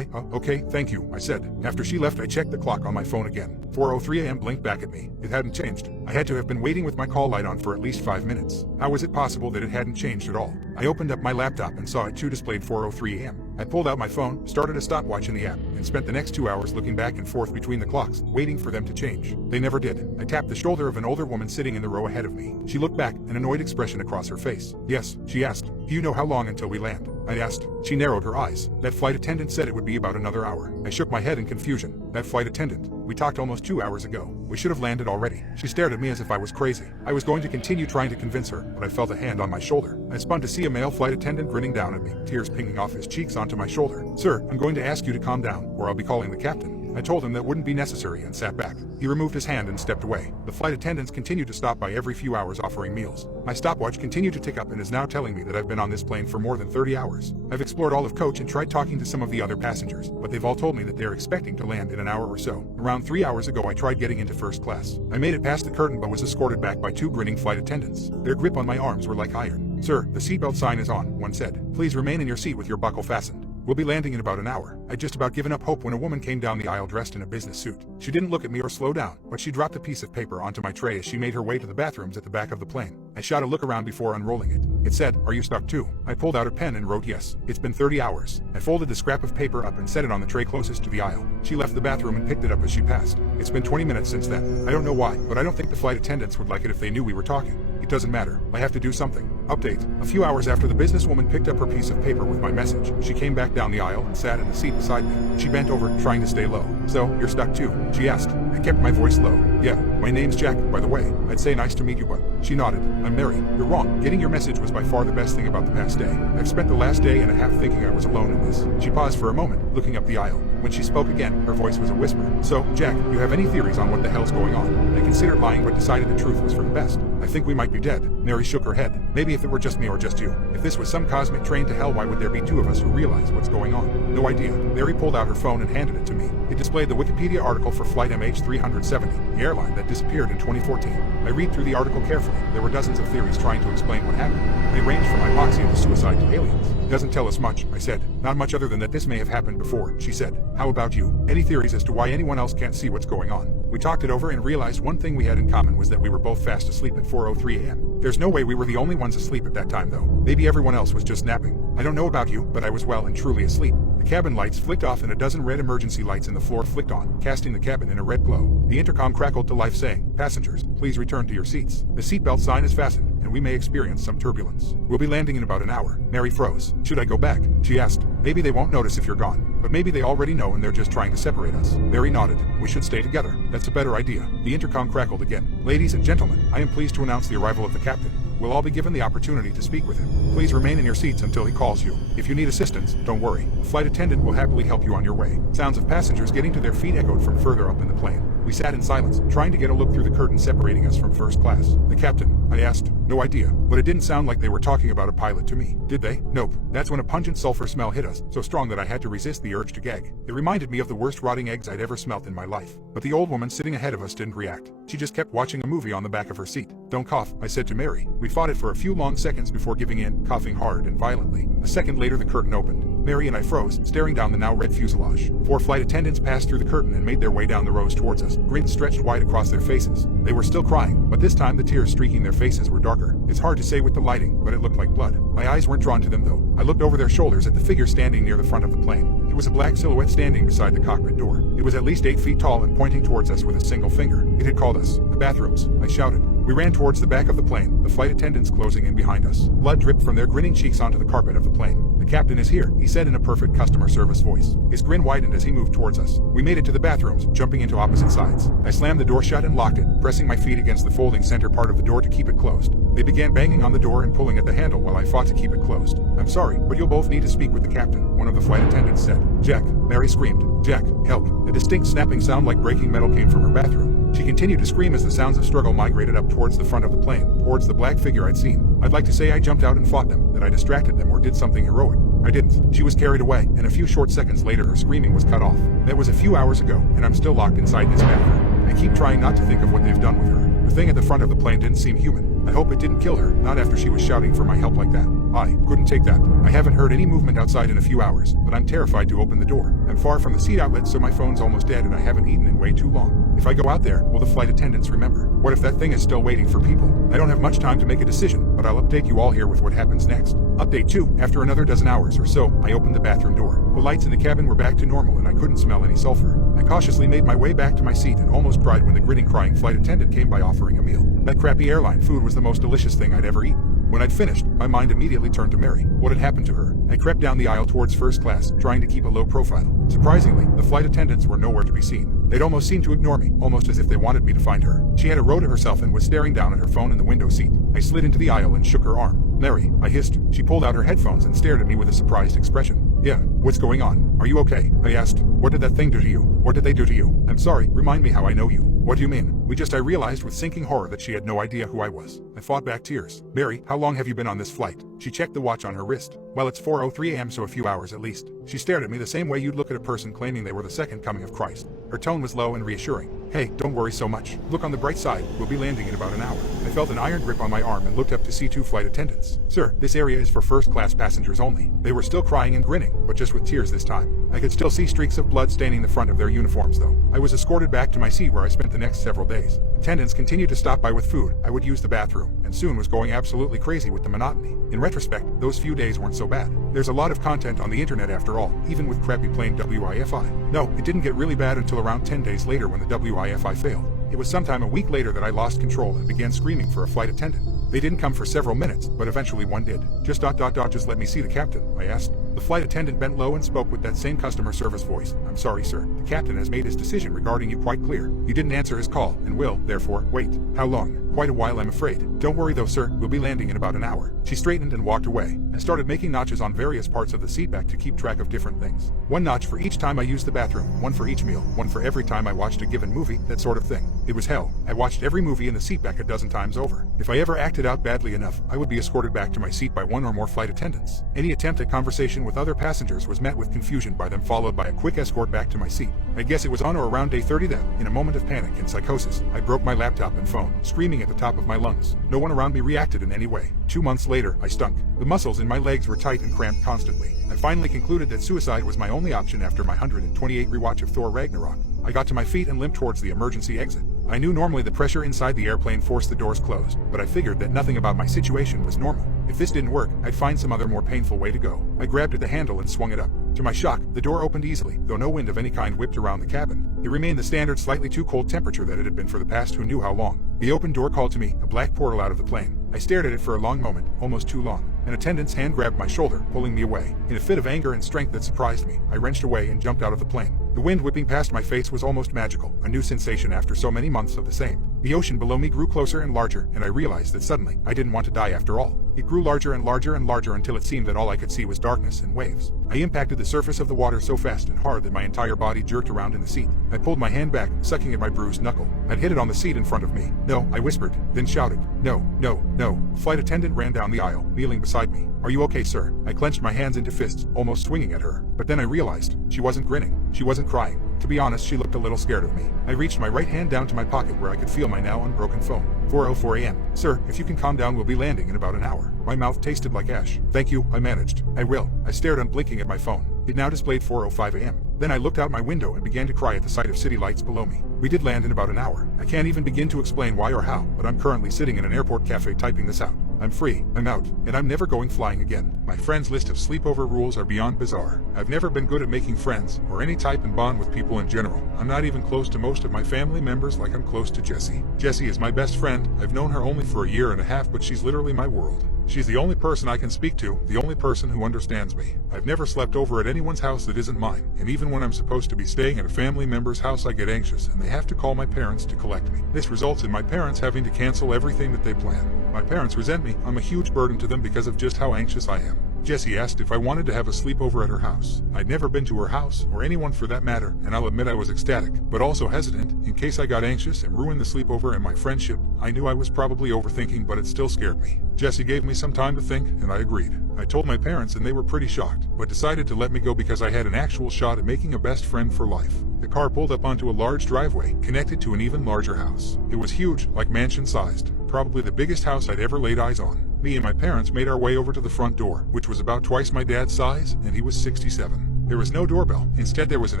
Okay, thank you," I said. After she left, I checked the clock on my phone again. 4:03 a.m. blinked back at me. It hadn't changed. I had to have been waiting with my call light on for at least 5 minutes. How was it possible that it hadn't changed at all? I opened up my laptop and saw it too displayed 4:03 a.m. I pulled out my phone, started a stopwatch in the app, and spent the next 2 hours looking back and forth between the clocks, waiting for them to change. They never did. I tapped the shoulder of an older woman sitting in the row ahead of me. She looked back, an annoyed expression across her face. "Yes," she asked. "Do you know how long until we land?" I asked. She narrowed her eyes. "That flight attendant said it would be about another hour." I shook my head in confusion. "That flight attendant? We talked almost 2 hours ago. We should have landed already." She stared at me as if I was crazy. I was going to continue trying to convince her, but I felt a hand on my shoulder. I spun to see a male flight attendant grinning down at me, tears pinging off his cheeks onto my shoulder. "Sir, I'm going to ask you to calm down, or I'll be calling the captain." I told him that wouldn't be necessary and sat back. He removed his hand and stepped away. The flight attendants continued to stop by every few hours offering meals. My stopwatch continued to tick up and is now telling me that I've been on this plane for more than 30 hours. I've explored all of coach and tried talking to some of the other passengers, but they've all told me that they're expecting to land in an hour or so. Around 3 hours ago I tried getting into first class. I made it past the curtain but was escorted back by 2 grinning flight attendants. Their grip on my arms were like iron. "Sir, the seatbelt sign is on," one said. "Please remain in your seat with your buckle fastened. We'll be landing in about an hour." I'd just about given up hope when a woman came down the aisle dressed in a business suit. She didn't look at me or slow down, but she dropped a piece of paper onto my tray as she made her way to the bathrooms at the back of the plane. I shot a look around before unrolling it. It said, "Are you stuck too?" I pulled out a pen and wrote yes. "It's been 30 hours. I folded the scrap of paper up and set it on the tray closest to the aisle. She left the bathroom and picked it up as she passed. "It's been 20 minutes since then. I don't know why, but I don't think the flight attendants would like it if they knew we were talking. It doesn't matter. I have to do something." Update. A few hours after the businesswoman picked up her piece of paper with my message, she came back down the aisle and sat in the seat beside me. She bent over, trying to stay low. "So, you're stuck too?" she asked. I kept my voice low. "Yeah, my name's Jack, by the way. I'd say nice to meet you, but..." She nodded. "I'm Mary. You're wrong. Getting your message was by far the best thing about the past day. I've spent the last day and a half thinking I was alone in this." She paused for a moment, looking up the aisle. When she spoke again, her voice was a whisper. "So, Jack, you have any theories on what the hell's going on?" I considered lying but decided the truth was for the best. "I think we might be dead." Mary shook her head. "Maybe if it were just me or just you. If this was some cosmic train to hell, why would there be 2 of us who realize what's going on?" "No idea." Mary pulled out her phone and handed it to me. It displayed the Wikipedia article for Flight MH370, the airline that disappeared in 2014. I read through the article carefully. There were dozens of theories trying to explain what happened. They ranged from hypoxia to suicide to aliens. "Doesn't tell us much," I said. "Not much other than that this may have happened before," she said. "How about you? Any theories as to why anyone else can't see what's going on?" We talked it over and realized one thing we had in common was that we were both fast asleep at 4:03 a.m. There's no way we were the only ones asleep at that time though. Maybe everyone else was just napping. I don't know about you, but I was well and truly asleep. The cabin lights flicked off and a dozen red emergency lights in the floor flicked on, casting the cabin in a red glow. The intercom crackled to life saying, "Passengers, please return to your seats. The seatbelt sign is fastened, and we may experience some turbulence. We'll be landing in about an hour." Mary froze. "Should I go back?" she asked. "Maybe they won't notice if you're gone, but maybe they already know and they're just trying to separate us." Mary nodded. "We should stay together. That's a better idea." The intercom crackled again. "Ladies and gentlemen, I am pleased to announce the arrival of the captain. We'll all be given the opportunity to speak with him. Please remain in your seats until he calls you. If you need assistance, don't worry. A flight attendant will happily help you on your way." Sounds of passengers getting to their feet echoed from further up in the plane. We sat in silence, trying to get a look through the curtain separating us from first class. "The captain?" I asked. "No idea, but it didn't sound like they were talking about a pilot to me. Did they?" "Nope." That's when a pungent sulfur smell hit us, so strong that I had to resist the urge to gag. It reminded me of the worst rotting eggs I'd ever smelt in my life. But the old woman sitting ahead of us didn't react. She just kept watching a movie on the back of her seat. "Don't cough," I said to Mary. We fought it for a few long seconds before giving in, coughing hard and violently. A second later the curtain opened. Mary and I froze, staring down the now red fuselage. 4 flight attendants passed through the curtain and made their way down the rows towards us, grins stretched wide across their faces. They were still crying, but this time the tears streaking their faces were darker. It's hard to say with the lighting, but it looked like blood. My eyes weren't drawn to them though. I looked over their shoulders at the figure standing near the front of the plane. It was a black silhouette standing beside the cockpit door. It was at least 8 feet tall and pointing towards us with a single finger. It had called us. "The bathrooms," I shouted. We ran towards the back of the plane, the flight attendants closing in behind us. Blood dripped from their grinning cheeks onto the carpet of the plane. "The captain is here," he said in a perfect customer service voice. His grin widened as he moved towards us. We made it to the bathrooms, jumping into opposite sides. I slammed the door shut and locked it, pressing my feet against the folding center part of the door to keep it closed. They began banging on the door and pulling at the handle while I fought to keep it closed. "I'm sorry, but you'll both need to speak with the captain," one of the flight attendants said. "Jack," Mary screamed. "Jack, help." A distinct snapping sound like breaking metal came from her bathroom. She continued to scream as the sounds of struggle migrated up towards the front of the plane, towards the black figure I'd seen. I'd like to say I jumped out and fought them, that I distracted them or did something heroic. I didn't. She was carried away, and a few short seconds later her screaming was cut off. That was a few hours ago, and I'm still locked inside this bathroom. I keep trying not to think of what they've done with her. The thing at the front of the plane didn't seem human. I hope it didn't kill her, not after she was shouting for my help like that. I couldn't take that. I haven't heard any movement outside in a few hours, but I'm terrified to open the door. I'm far from the seat outlet, so my phone's almost dead and I haven't eaten in way too long. If I go out there, will the flight attendants remember? What if that thing is still waiting for people? I don't have much time to make a decision, but I'll update you all here with what happens next. Update 2. After another dozen hours or so, I opened the bathroom door. The lights in the cabin were back to normal and I couldn't smell any sulfur. I cautiously made my way back to my seat and almost cried when the grinning, crying flight attendant came by offering a meal. That crappy airline food was the most delicious thing I'd ever eaten. When I'd finished, my mind immediately turned to Mary. What had happened to her? I crept down the aisle towards first class, trying to keep a low profile. Surprisingly, the flight attendants were nowhere to be seen. They'd almost seemed to ignore me, almost as if they wanted me to find her. She had a row to herself and was staring down at her phone in the window seat. I slid into the aisle and shook her arm. Mary, I hissed. She pulled out her headphones and stared at me with a surprised expression. Yeah, what's going on? Are you okay? I asked. What did that thing do to you? What did they do to you? I'm sorry, remind me how I know you. What do you mean? I realized with sinking horror that she had no idea who I was. I fought back tears. Mary, how long have you been on this flight? She checked the watch on her wrist. Well, it's 4:03 a.m., so a few hours at least. She stared at me the same way you'd look at a person claiming they were the second coming of Christ. Her tone was low and reassuring. Hey, don't worry so much. Look on the bright side. We'll be landing in about an hour. I felt an iron grip on my arm and looked up to see 2 flight attendants. Sir, this area is for first-class passengers only. They were still crying and grinning, but just with tears this time. I could still see streaks of blood staining the front of their uniforms, though. I was escorted back to my seat where I spent the next several days. Attendants continued to stop by with food. I would use the bathroom, and soon was going absolutely crazy with the monotony. In retrospect, those few days weren't so bad. There's a lot of content on the internet after all, even with crappy plain WIFI. No, it didn't get really bad until around 10 days later when the WIFI failed. It was sometime a week later that I lost control and began screaming for a flight attendant. They didn't come for several minutes, but eventually one did. Just let me see the captain, I asked. The flight attendant bent low and spoke with that same customer service voice. I'm sorry, sir. The captain has made his decision regarding you quite clear. You didn't answer his call, and will, therefore, wait. How long? Quite a while, I'm afraid. Don't worry though, sir. We'll be landing in about an hour. She straightened and walked away. I started making notches on various parts of the seatback to keep track of different things. 1 notch for each time I used the bathroom, 1 for each meal, 1 for every time I watched a given movie, that sort of thing. It was hell. I watched every movie in the seatback a dozen times over. If I ever acted out badly enough, I would be escorted back to my seat by 1 or more flight attendants. Any attempt at conversation with other passengers was met with confusion by them, followed by a quick escort back to my seat. I guess it was on or around day 30 that, in a moment of panic and psychosis, I broke my laptop and phone, screaming at the top of my lungs. No one around me reacted in any way. 2 months later, I stunk. The muscles in my legs were tight and cramped constantly. I finally concluded that suicide was my only option after my 128 rewatch of Thor Ragnarok. I got to my feet and limped towards the emergency exit. I knew normally the pressure inside the airplane forced the doors closed, but I figured that nothing about my situation was normal. If this didn't work, I'd find some other more painful way to go. I grabbed at the handle and swung it up. To my shock, the door opened easily, though no wind of any kind whipped around the cabin. It remained the standard slightly too cold temperature that it had been for the past who knew how long. The open door called to me, a black portal out of the plane. I stared at it for a long moment, almost too long. An attendant's hand grabbed my shoulder, pulling me away. In a fit of anger and strength that surprised me, I wrenched away and jumped out of the plane. The wind whipping past my face was almost magical, a new sensation after so many months of the same. The ocean below me grew closer and larger, and I realized that suddenly, I didn't want to die after all. It grew larger and larger and larger until it seemed that all I could see was darkness and waves. I impacted the surface of the water so fast and hard that my entire body jerked around in the seat. I pulled my hand back, sucking at my bruised knuckle. I'd hit it on the seat in front of me. No, I whispered, then shouted. No, no, no. A flight attendant ran down the aisle, kneeling beside me. Are you okay, sir? I clenched my hands into fists, almost swinging at her. But then I realized, she wasn't grinning. She wasn't crying. To be honest, she looked a little scared of me. I reached my right hand down to my pocket where I could feel my now unbroken phone. 4:04 a.m. Sir, if you can calm down, we'll be landing in about an hour. My mouth tasted like ash. Thank you, I managed. I will. I stared unblinking at my phone. It now displayed 4:05 a.m. Then I looked out my window and began to cry at the sight of city lights below me. We did land in about an hour. I can't even begin to explain why or how, but I'm currently sitting in an airport cafe typing this out. I'm free, I'm out, and I'm never going flying again. My friend's list of sleepover rules are beyond bizarre. I've never been good at making friends, or any type and bond with people in general. I'm not even close to most of my family members like I'm close to Jessie. Jessie is my best friend. I've known her only for a year and a half, but she's literally my world. She's the only person I can speak to, the only person who understands me. I've never slept over at anyone's house that isn't mine, and even when I'm supposed to be staying at a family member's house I get anxious and they have to call my parents to collect me. This results in my parents having to cancel everything that they plan. My parents resent me. I'm a huge burden to them because of just how anxious I am. Jessie asked if I wanted to have a sleepover at her house. I'd never been to her house, or anyone for that matter, and I'll admit I was ecstatic, but also hesitant, in case I got anxious and ruined the sleepover and my friendship. I knew I was probably overthinking, but it still scared me. Jessie gave me some time to think, and I agreed. I told my parents and they were pretty shocked, but decided to let me go because I had an actual shot at making a best friend for life. The car pulled up onto a large driveway, connected to an even larger house. It was huge, like mansion-sized, probably the biggest house I'd ever laid eyes on. Me and my parents made our way over to the front door, which was about twice my dad's size, and he was 67. There was no doorbell. Instead, there was an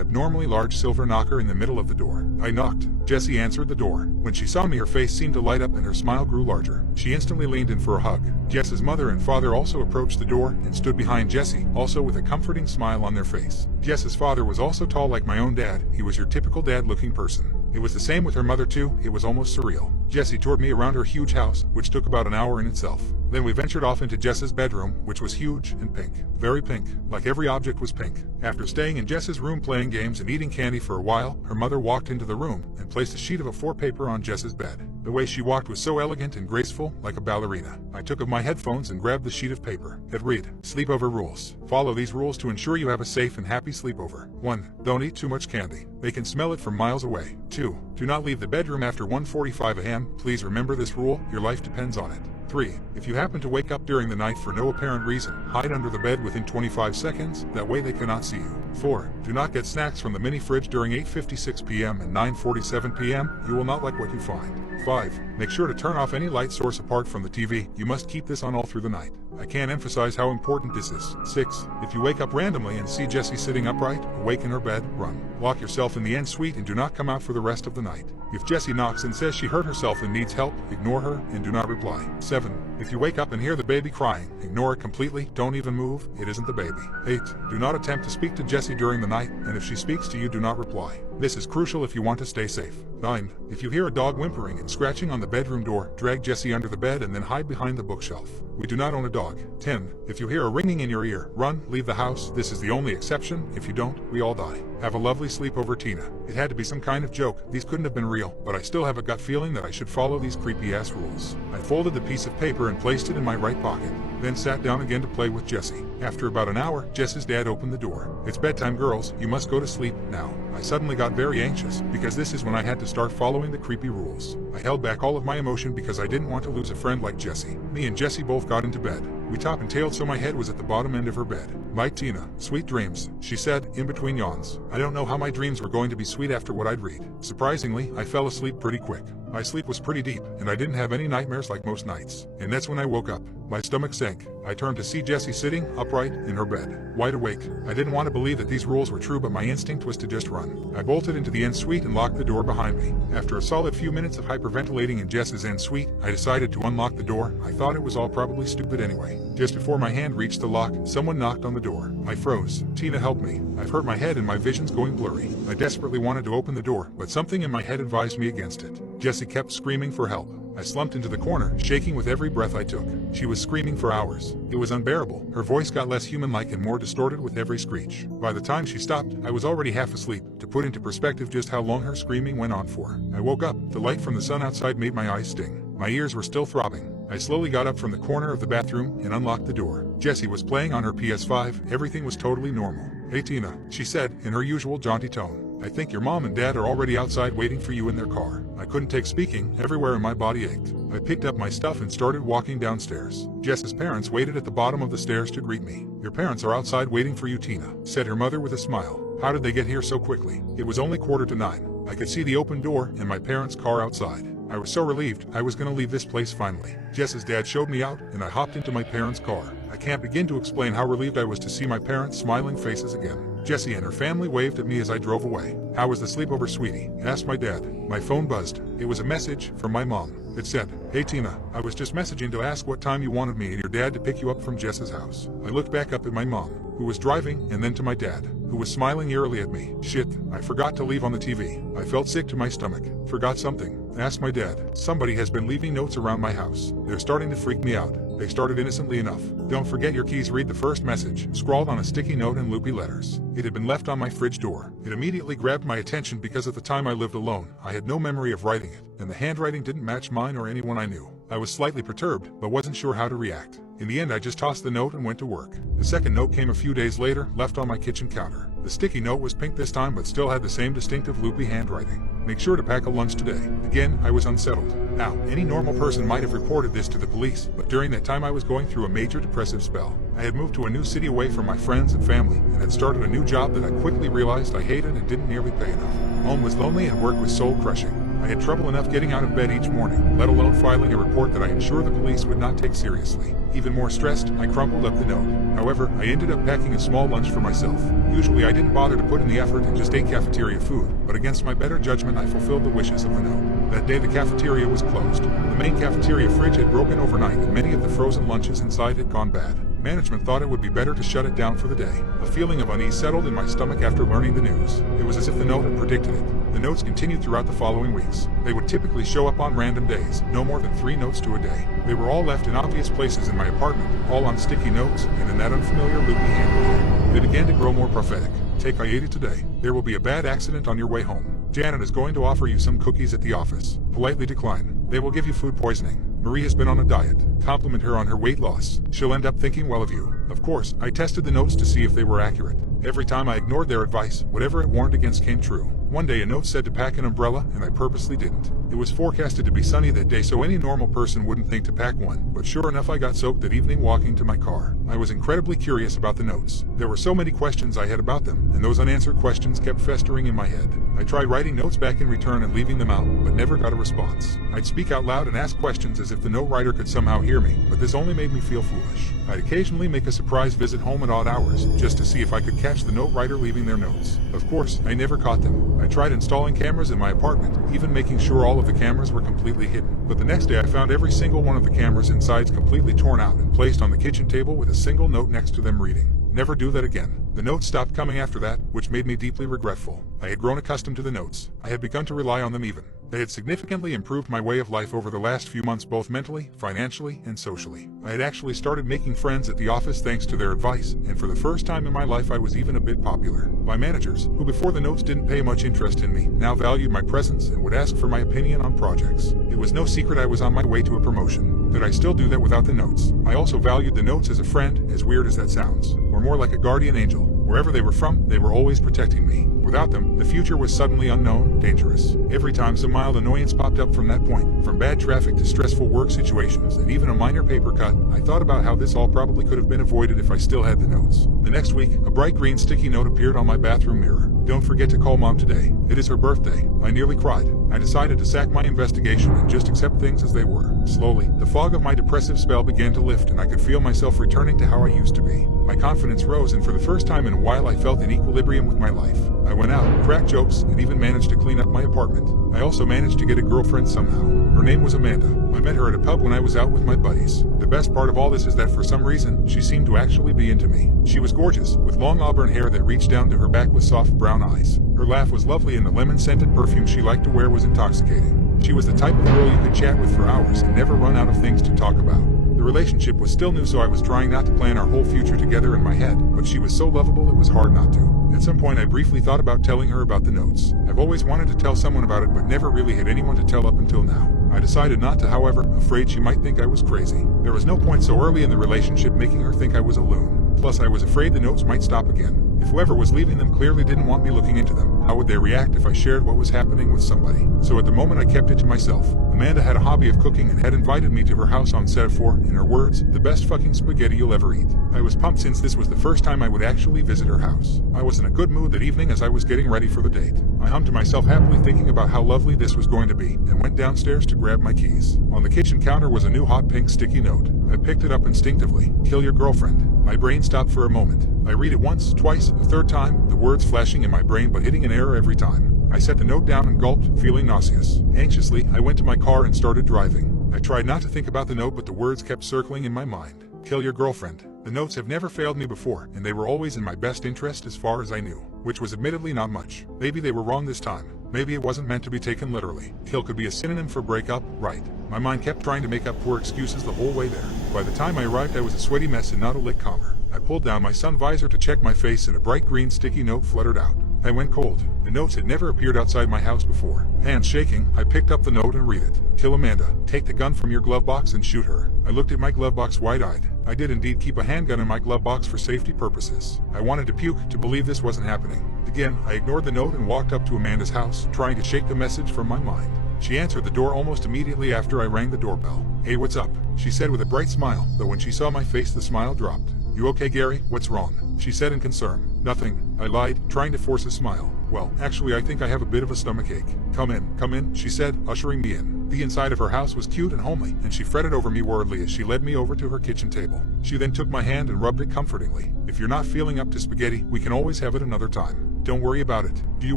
abnormally large silver knocker in the middle of the door. I knocked. Jessie answered the door. When she saw me, her face seemed to light up and her smile grew larger. She instantly leaned in for a hug. Jess's mother and father also approached the door and stood behind Jessie, also with a comforting smile on their face. Jess's father was also tall like my own dad. He was your typical dad-looking person. It was the same with her mother too. It was almost surreal. Jessie toured me around her huge house, which took about an hour in itself. Then we ventured off into Jess's bedroom, which was huge and pink. Very pink, like every object was pink. After staying in Jess's room playing games and eating candy for a while, her mother walked into the room and placed a sheet of A4 paper on Jess's bed. The way she walked was so elegant and graceful, like a ballerina. I took off my headphones and grabbed the sheet of paper. It read, "Sleepover rules. Follow these rules to ensure you have a safe and happy sleepover. 1. Don't eat too much candy. They can smell it from miles away. 2. Do not leave the bedroom after 1:45 a.m. Please remember this rule, your life depends on it. 3. If you happen to wake up during the night for no apparent reason, hide under the bed within 25 seconds, that way they cannot see you. 4. Do not get snacks from the mini fridge during 8:56 p.m. and 9:47 p.m. You will not like what you find. 5. Make sure to turn off any light source apart from the TV. You must keep this on all through the night. I can't emphasize how important this is. 6. If you wake up randomly and see Jessie sitting upright, awake in her bed, run. Lock yourself in the en-suite and do not come out for the rest of the night. If Jessie knocks and says she hurt herself and needs help, ignore her and do not reply. 7. If you wake up and hear the baby crying, ignore it completely, don't even move, it isn't the baby. 8. Do not attempt to speak to Jessie during the night, and if she speaks to you, do not reply. This is crucial if you want to stay safe. 9. If you hear a dog whimpering and scratching on the bedroom door, drag Jessie under the bed and then hide behind the bookshelf. We do not own a dog. 10. If you hear a ringing in your ear, run, leave the house. This is the only exception. If you don't, we all die. Have a lovely sleepover, Tina. It had to be some kind of joke. These couldn't have been real, but I still have a gut feeling that I should follow these creepy-ass rules. I folded the piece of paper and placed it in my right pocket, then sat down again to play with Jessie. After about an hour, Jess's dad opened the door. "It's bedtime, girls. You must go to sleep now." I suddenly got very anxious, because this is when I had to start following the creepy rules. I held back all of my emotion because I didn't want to lose a friend like Jessie. Me and Jessie both got into bed. We top and tailed so my head was at the bottom end of her bed. "Night, Tina. Sweet dreams," she said, in between yawns. I don't know how my dreams were going to be sweet after what I'd read. Surprisingly, I fell asleep pretty quick. My sleep was pretty deep, and I didn't have any nightmares like most nights. And that's when I woke up. My stomach sank. I turned to see Jessie sitting upright in her bed, wide awake. I didn't want to believe that these rules were true, but my instinct was to just run. I bolted into the en-suite and locked the door behind me. After a solid few minutes of hyperventilating in Jess's en-suite, I decided to unlock the door. I thought it was all probably stupid anyway. Just before my hand reached the lock, someone knocked on the door. I froze. "Tina, help me. I've hurt my head and my vision's going blurry." I desperately wanted to open the door, but something in my head advised me against it. Jessie kept screaming for help. I slumped into the corner, shaking with every breath I took. She was screaming for hours. It was unbearable. Her voice got less human-like and more distorted with every screech. By the time she stopped, I was already half asleep. To put into perspective just how long her screaming went on for, I woke up. The light from the sun outside made my eyes sting. My ears were still throbbing. I slowly got up from the corner of the bathroom and unlocked the door. Jessie was playing on her PS5. Everything was totally normal. "Hey, Tina," she said, in her usual jaunty tone. "I think your mom and dad are already outside waiting for you in their car." I couldn't take speaking. Everywhere in my body ached. I picked up my stuff and started walking downstairs. Jess's parents waited at the bottom of the stairs to greet me. "Your parents are outside waiting for you, Tina," said her mother with a smile. "How did they get here so quickly?" It was only 8:45. I could see the open door and my parents' car outside. I was so relieved. I was going to leave this place finally. Jess's dad showed me out, and I hopped into my parents' car. I can't begin to explain how relieved I was to see my parents' smiling faces again. Jessie and her family waved at me as I drove away. "How was the sleepover, sweetie?" asked my dad. My phone buzzed. It was a message from my mom. It said, "Hey Tina, I was just messaging to ask what time you wanted me and your dad to pick you up from Jess's house." I looked back up at my mom, who was driving, and then to my dad, who was smiling eerily at me. Shit, I forgot to leave on the TV. I felt sick to my stomach. Forgot something. Asked my dad. "Somebody has been leaving notes around my house. They're starting to freak me out. They started innocently enough. Don't forget your keys. Read the first message," scrawled on a sticky note in loopy letters. It had been left on my fridge door. It immediately grabbed my attention because at the time I lived alone. I had no memory of writing it, and the handwriting didn't match mine or anyone I knew. I was slightly perturbed, but wasn't sure how to react. In the end, I just tossed the note and went to work. The second note came a few days later, left on my kitchen counter. The sticky note was pink this time, but still had the same distinctive loopy handwriting. Make sure to pack a lunch today. Again, I was unsettled. Now, any normal person might have reported this to the police, but during that time I was going through a major depressive spell. I had moved to a new city away from my friends and family, and had started a new job that I quickly realized I hated and didn't nearly pay enough. Home was lonely and work was soul-crushing. I had trouble enough getting out of bed each morning, let alone filing a report that I am sure the police would not take seriously. Even more stressed, I crumpled up the note. However, I ended up packing a small lunch for myself. Usually I didn't bother to put in the effort and just ate cafeteria food, but against my better judgment I fulfilled the wishes of the note. That day the cafeteria was closed. The main cafeteria fridge had broken overnight and many of the frozen lunches inside had gone bad. Management thought it would be better to shut it down for the day. A feeling of unease settled in my stomach after learning the news. It was as if the note had predicted it. The notes continued throughout the following weeks. They would typically show up on random days, no more than 3 notes to a day. They were all left in obvious places in my apartment, all on sticky notes, and in that unfamiliar loopy handwriting. They began to grow more prophetic. Take I-80 today. There will be a bad accident on your way home. Janet is going to offer you some cookies at the office. Politely decline. They will give you food poisoning. Marie has been on a diet. Compliment her on her weight loss. She'll end up thinking well of you. Of course, I tested the notes to see if they were accurate. Every time I ignored their advice, whatever it warned against came true. One day a note said to pack an umbrella, and I purposely didn't. It was forecasted to be sunny that day, so any normal person wouldn't think to pack one, but sure enough I got soaked that evening walking to my car. I was incredibly curious about the notes. There were so many questions I had about them, and those unanswered questions kept festering in my head. I tried writing notes back in return and leaving them out, but never got a response. I'd speak out loud and ask questions as if the note writer could somehow hear me, but this only made me feel foolish. I'd occasionally make a surprise visit home at odd hours, just to see if I could catch the note writer leaving their notes. Of course, I never caught them. I tried installing cameras in my apartment, even making sure all of the cameras were completely hidden. But the next day I found every single one of the cameras' insides completely torn out and placed on the kitchen table with a single note next to them reading, "Never do that again." The notes stopped coming after that, which made me deeply regretful. I had grown accustomed to the notes. I had begun to rely on them even. They had significantly improved my way of life over the last few months, both mentally, financially, and socially. I had actually started making friends at the office thanks to their advice, and for the first time in my life I was even a bit popular. My managers, who before the notes didn't pay much interest in me, now valued my presence and would ask for my opinion on projects. It was no secret I was on my way to a promotion. Did I still do that without the notes? I also valued the notes as a friend, as weird as that sounds, or more like a guardian angel. Wherever they were from, they were always protecting me. Without them, the future was suddenly unknown, dangerous. Every time some mild annoyance popped up from that point, from bad traffic to stressful work situations and even a minor paper cut, I thought about how this all probably could have been avoided if I still had the notes. The next week, a bright green sticky note appeared on my bathroom mirror. "Don't forget to call Mom today. It is her birthday." I nearly cried. I decided to sack my investigation and just accept things as they were. Slowly, the fog of my depressive spell began to lift and I could feel myself returning to how I used to be. My confidence rose, and for the first time in a while I felt in equilibrium with my life. I went out, cracked jokes, and even managed to clean up my apartment. I also managed to get a girlfriend somehow. Her name was Amanda. I met her at a pub when I was out with my buddies. The best part of all this is that for some reason, she seemed to actually be into me. She was gorgeous, with long auburn hair that reached down to her back with soft brown eyes. Her laugh was lovely and the lemon-scented perfume she liked to wear was intoxicating. She was the type of girl you could chat with for hours and never run out of things to talk about. The relationship was still new, so I was trying not to plan our whole future together in my head, but she was so lovable it was hard not to. At some point I briefly thought about telling her about the notes. I've always wanted to tell someone about it but never really had anyone to tell up until now. I decided not to, however, afraid she might think I was crazy. There was no point so early in the relationship making her think I was a loon. Plus I was afraid the notes might stop again. If whoever was leaving them clearly didn't want me looking into them, how would they react if I shared what was happening with somebody? So at the moment I kept it to myself. Amanda had a hobby of cooking and had invited me to her house on set for, in her words, the best fucking spaghetti you'll ever eat. I was pumped since this was the first time I would actually visit her house. I was in a good mood that evening as I was getting ready for the date. I hummed to myself happily thinking about how lovely this was going to be, and went downstairs to grab my keys. On the kitchen counter was a new hot pink sticky note. I picked it up instinctively. "Kill your girlfriend." My brain stopped for a moment. I read it once, twice, a third time, the words flashing in my brain but hitting an error every time. I set the note down and gulped, feeling nauseous. Anxiously, I went to my car and started driving. I tried not to think about the note, but the words kept circling in my mind. "Kill your girlfriend." The notes have never failed me before, and they were always in my best interest as far as I knew, which was admittedly not much. Maybe they were wrong this time. Maybe it wasn't meant to be taken literally. Kill could be a synonym for break up, right? My mind kept trying to make up poor excuses the whole way there. By the time I arrived I was a sweaty mess and not a lick calmer. I pulled down my sun visor to check my face and a bright green sticky note fluttered out. I went cold. The notes had never appeared outside my house before. Hands shaking, I picked up the note and read it. "Kill Amanda. Take the gun from your glove box and shoot her." I looked at my glove box wide-eyed. I did indeed keep a handgun in my glove box for safety purposes. I wanted to puke to believe this wasn't happening. Again, I ignored the note and walked up to Amanda's house, trying to shake the message from my mind. She answered the door almost immediately after I rang the doorbell. "Hey, what's up?" she said with a bright smile, though when she saw my face the smile dropped. "You okay, Gary? What's wrong?" she said in concern. "Nothing," I lied, trying to force a smile. "Well, actually I think I have a bit of a stomachache." Come in, she said, ushering me in. The inside of her house was cute and homely, and she fretted over me worriedly as she led me over to her kitchen table. She then took my hand and rubbed it comfortingly. "If you're not feeling up to spaghetti, we can always have it another time. Don't worry about it. Do you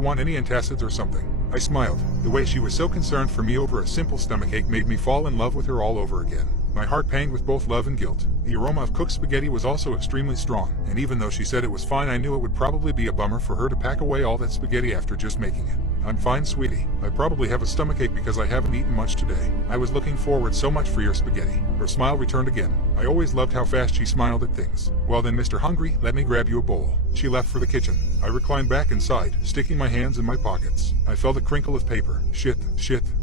want any antacids or something?" I smiled. The way she was so concerned for me over a simple stomachache made me fall in love with her all over again. My heart panged with both love and guilt. The aroma of cooked spaghetti was also extremely strong, and even though she said it was fine, I knew it would probably be a bummer for her to pack away all that spaghetti after just making it. "I'm fine, sweetie. I probably have a stomachache because I haven't eaten much today. I was looking forward so much for your spaghetti." Her smile returned again. I always loved how fast she smiled at things. "Well then, Mr. Hungry, let me grab you a bowl." She left for the kitchen. I reclined back inside, sticking my hands in my pockets. I felt a crinkle of paper. Shit.